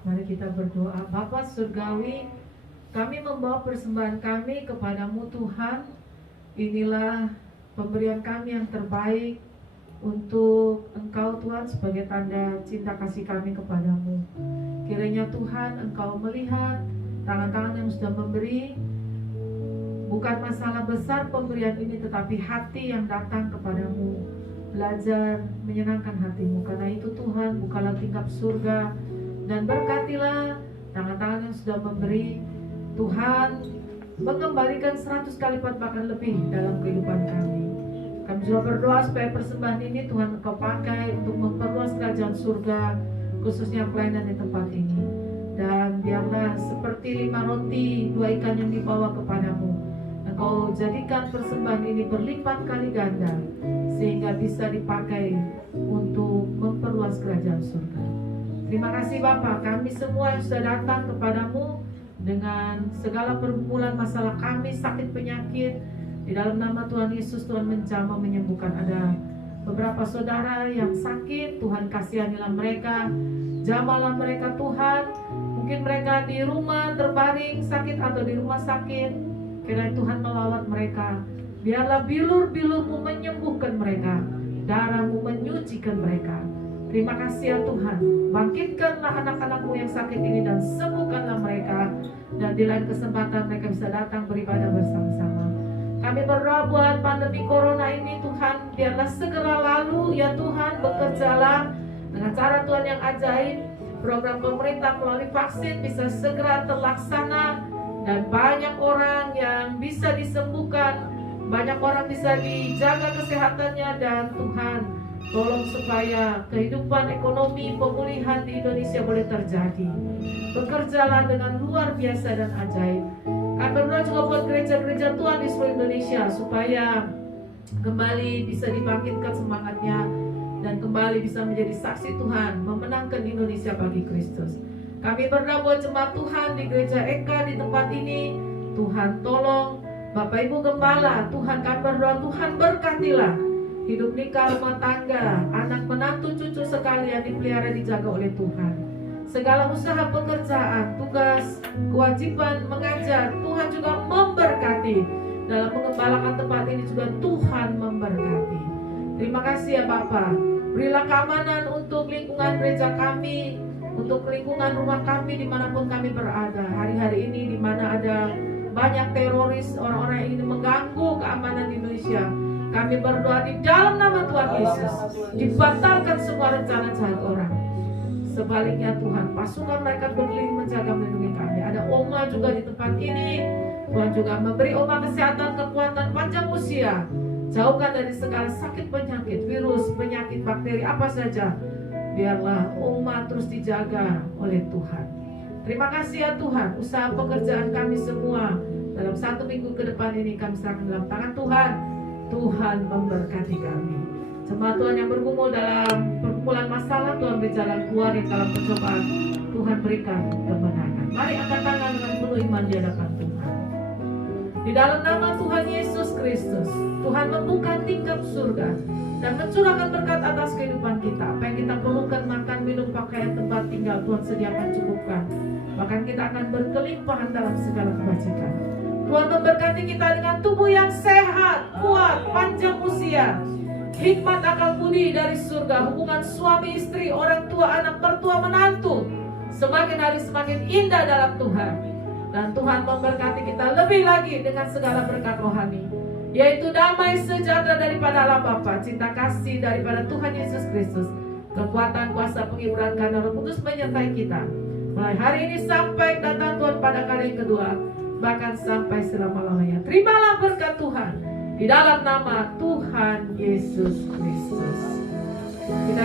Mari kita berdoa. Bapa Surgawi, kami membawa persembahan kami kepadamu Tuhan. Inilah pemberian kami yang terbaik untuk Engkau Tuhan, sebagai tanda cinta kasih kami kepadamu. Kiranya Tuhan Engkau melihat tangan-tangan yang sudah memberi. Bukan masalah besar pemberian ini, tetapi hati yang datang kepadamu, belajar menyenangkan hatimu. Karena itu Tuhan, bukalah tingkap surga dan berkatilah tangan-tangan yang sudah memberi. Tuhan, mengembalikan 100 kali lipat bahkan lebih dalam kehidupan kami. Kami juga berdoa supaya persembahan ini Tuhan Engkau pakai untuk memperluas kerajaan surga, khususnya pelayanan di tempat ini. Dan biarlah seperti 5 roti 2 ikan yang dibawa kepadamu, Engkau jadikan persembahan ini berlipat kali ganda, sehingga bisa dipakai untuk memperluas kerajaan surga. Terima kasih Bapa, kami semua yang sudah datang kepadamu dengan segala pergumulan masalah kami, sakit penyakit, di dalam nama Tuhan Yesus, Tuhan menjamah menyembuhkan. Ada beberapa saudara yang sakit, Tuhan kasihanilah mereka, jamahlah mereka Tuhan. Mungkin mereka di rumah terbaring sakit atau di rumah sakit, kiranya Tuhan melawat mereka. Biarlah bilur-bilur-Mu menyembuhkan mereka, darah-Mu menyucikan mereka. Terima kasih ya Tuhan, bangkitkanlah anak-anak-Mu yang sakit ini dan sembuhkanlah mereka. Dan di lain kesempatan mereka bisa datang beribadah bersama-sama. Kami berdoa buat pandemi corona ini Tuhan, biarlah segera lalu ya Tuhan. Bekerjalah dengan cara Tuhan yang ajaib. Program pemerintah melalui vaksin bisa segera terlaksana, dan banyak orang yang bisa disembuhkan, banyak orang bisa dijaga kesehatannya. Dan Tuhan, tolong supaya kehidupan ekonomi, pemulihan di Indonesia boleh terjadi. Bekerjalah dengan luar biasa dan ajaib. Kami berdoa juga buat gereja-gereja Tuhan di seluruh Indonesia, supaya kembali bisa dibangkitkan semangatnya dan kembali bisa menjadi saksi Tuhan, memenangkan Indonesia bagi Kristus. Kami berdoa buat jemaat Tuhan di gereja Eka di tempat ini. Tuhan tolong Bapak Ibu Gembala, Tuhan kami berdoa, Tuhan berkatilah hidup nikah, rumah tangga, anak menantu cucu sekalian dipelihara dijaga oleh Tuhan. Segala usaha pekerjaan, tugas, kewajiban mengajar, Tuhan juga memberkati. Dalam mengembalakan tempat ini juga Tuhan memberkati. Terima kasih ya Bapa. Berilah keamanan untuk lingkungan gereja kami, untuk lingkungan rumah kami dimanapun kami berada. Hari-hari ini di mana ada banyak teroris, orang-orang yang ingin mengganggu keamanan Indonesia, kami berdoa di dalam nama Tuhan Yesus, dibatalkan semua rencana jahat orang. Sebaliknya Tuhan, pasukan mereka berkeliling menjaga melindungi kami. Ada Oma juga di tempat ini. Tuhan juga memberi Oma kesehatan, kekuatan, panjang usia. Jauhkan dari segala sakit penyakit, virus, penyakit, bakteri, apa saja. Biarlah Oma terus dijaga oleh Tuhan. Terima kasih ya Tuhan. Usaha pekerjaan kami semua dalam 1 minggu ke depan ini kami serahkan dalam tangan Tuhan. Tuhan memberkati kami. Jemaat Tuhan yang bergumul dalam pergumulan masalah, Tuhan beri jalan keluar yang dalam percobaan. Tuhan berikan kemenangan. Mari angkat tangan dengan penuh iman di hadapan Tuhan. Di dalam nama Tuhan Yesus Kristus, Tuhan membuka tingkap surga dan mencurahkan berkat atas kehidupan kita. Apa yang kita perlukan, makan, minum, pakaian, tempat tinggal, Tuhan sediakan cukupkan. Bahkan kita akan berkelimpahan dalam segala kebajikan. Tuhan memberkati kita dengan tubuh yang sehat, kuat, panjang usia, hikmat, akal budi dari surga, hubungan suami istri, orang tua, anak, mertua, menantu semakin hari semakin indah dalam Tuhan. Dan Tuhan memberkati kita lebih lagi dengan segala berkat rohani, yaitu damai sejahtera daripada Allah Bapa, cinta kasih daripada Tuhan Yesus Kristus, kekuatan, kuasa, penghiburan karena Roh Kudus menyertai kita mulai hari ini sampai datang Tuhan pada kali yang kedua, bahkan sampai selama-lamanya. Terimalah berkat Tuhan di dalam nama Tuhan Yesus Kristus. Kita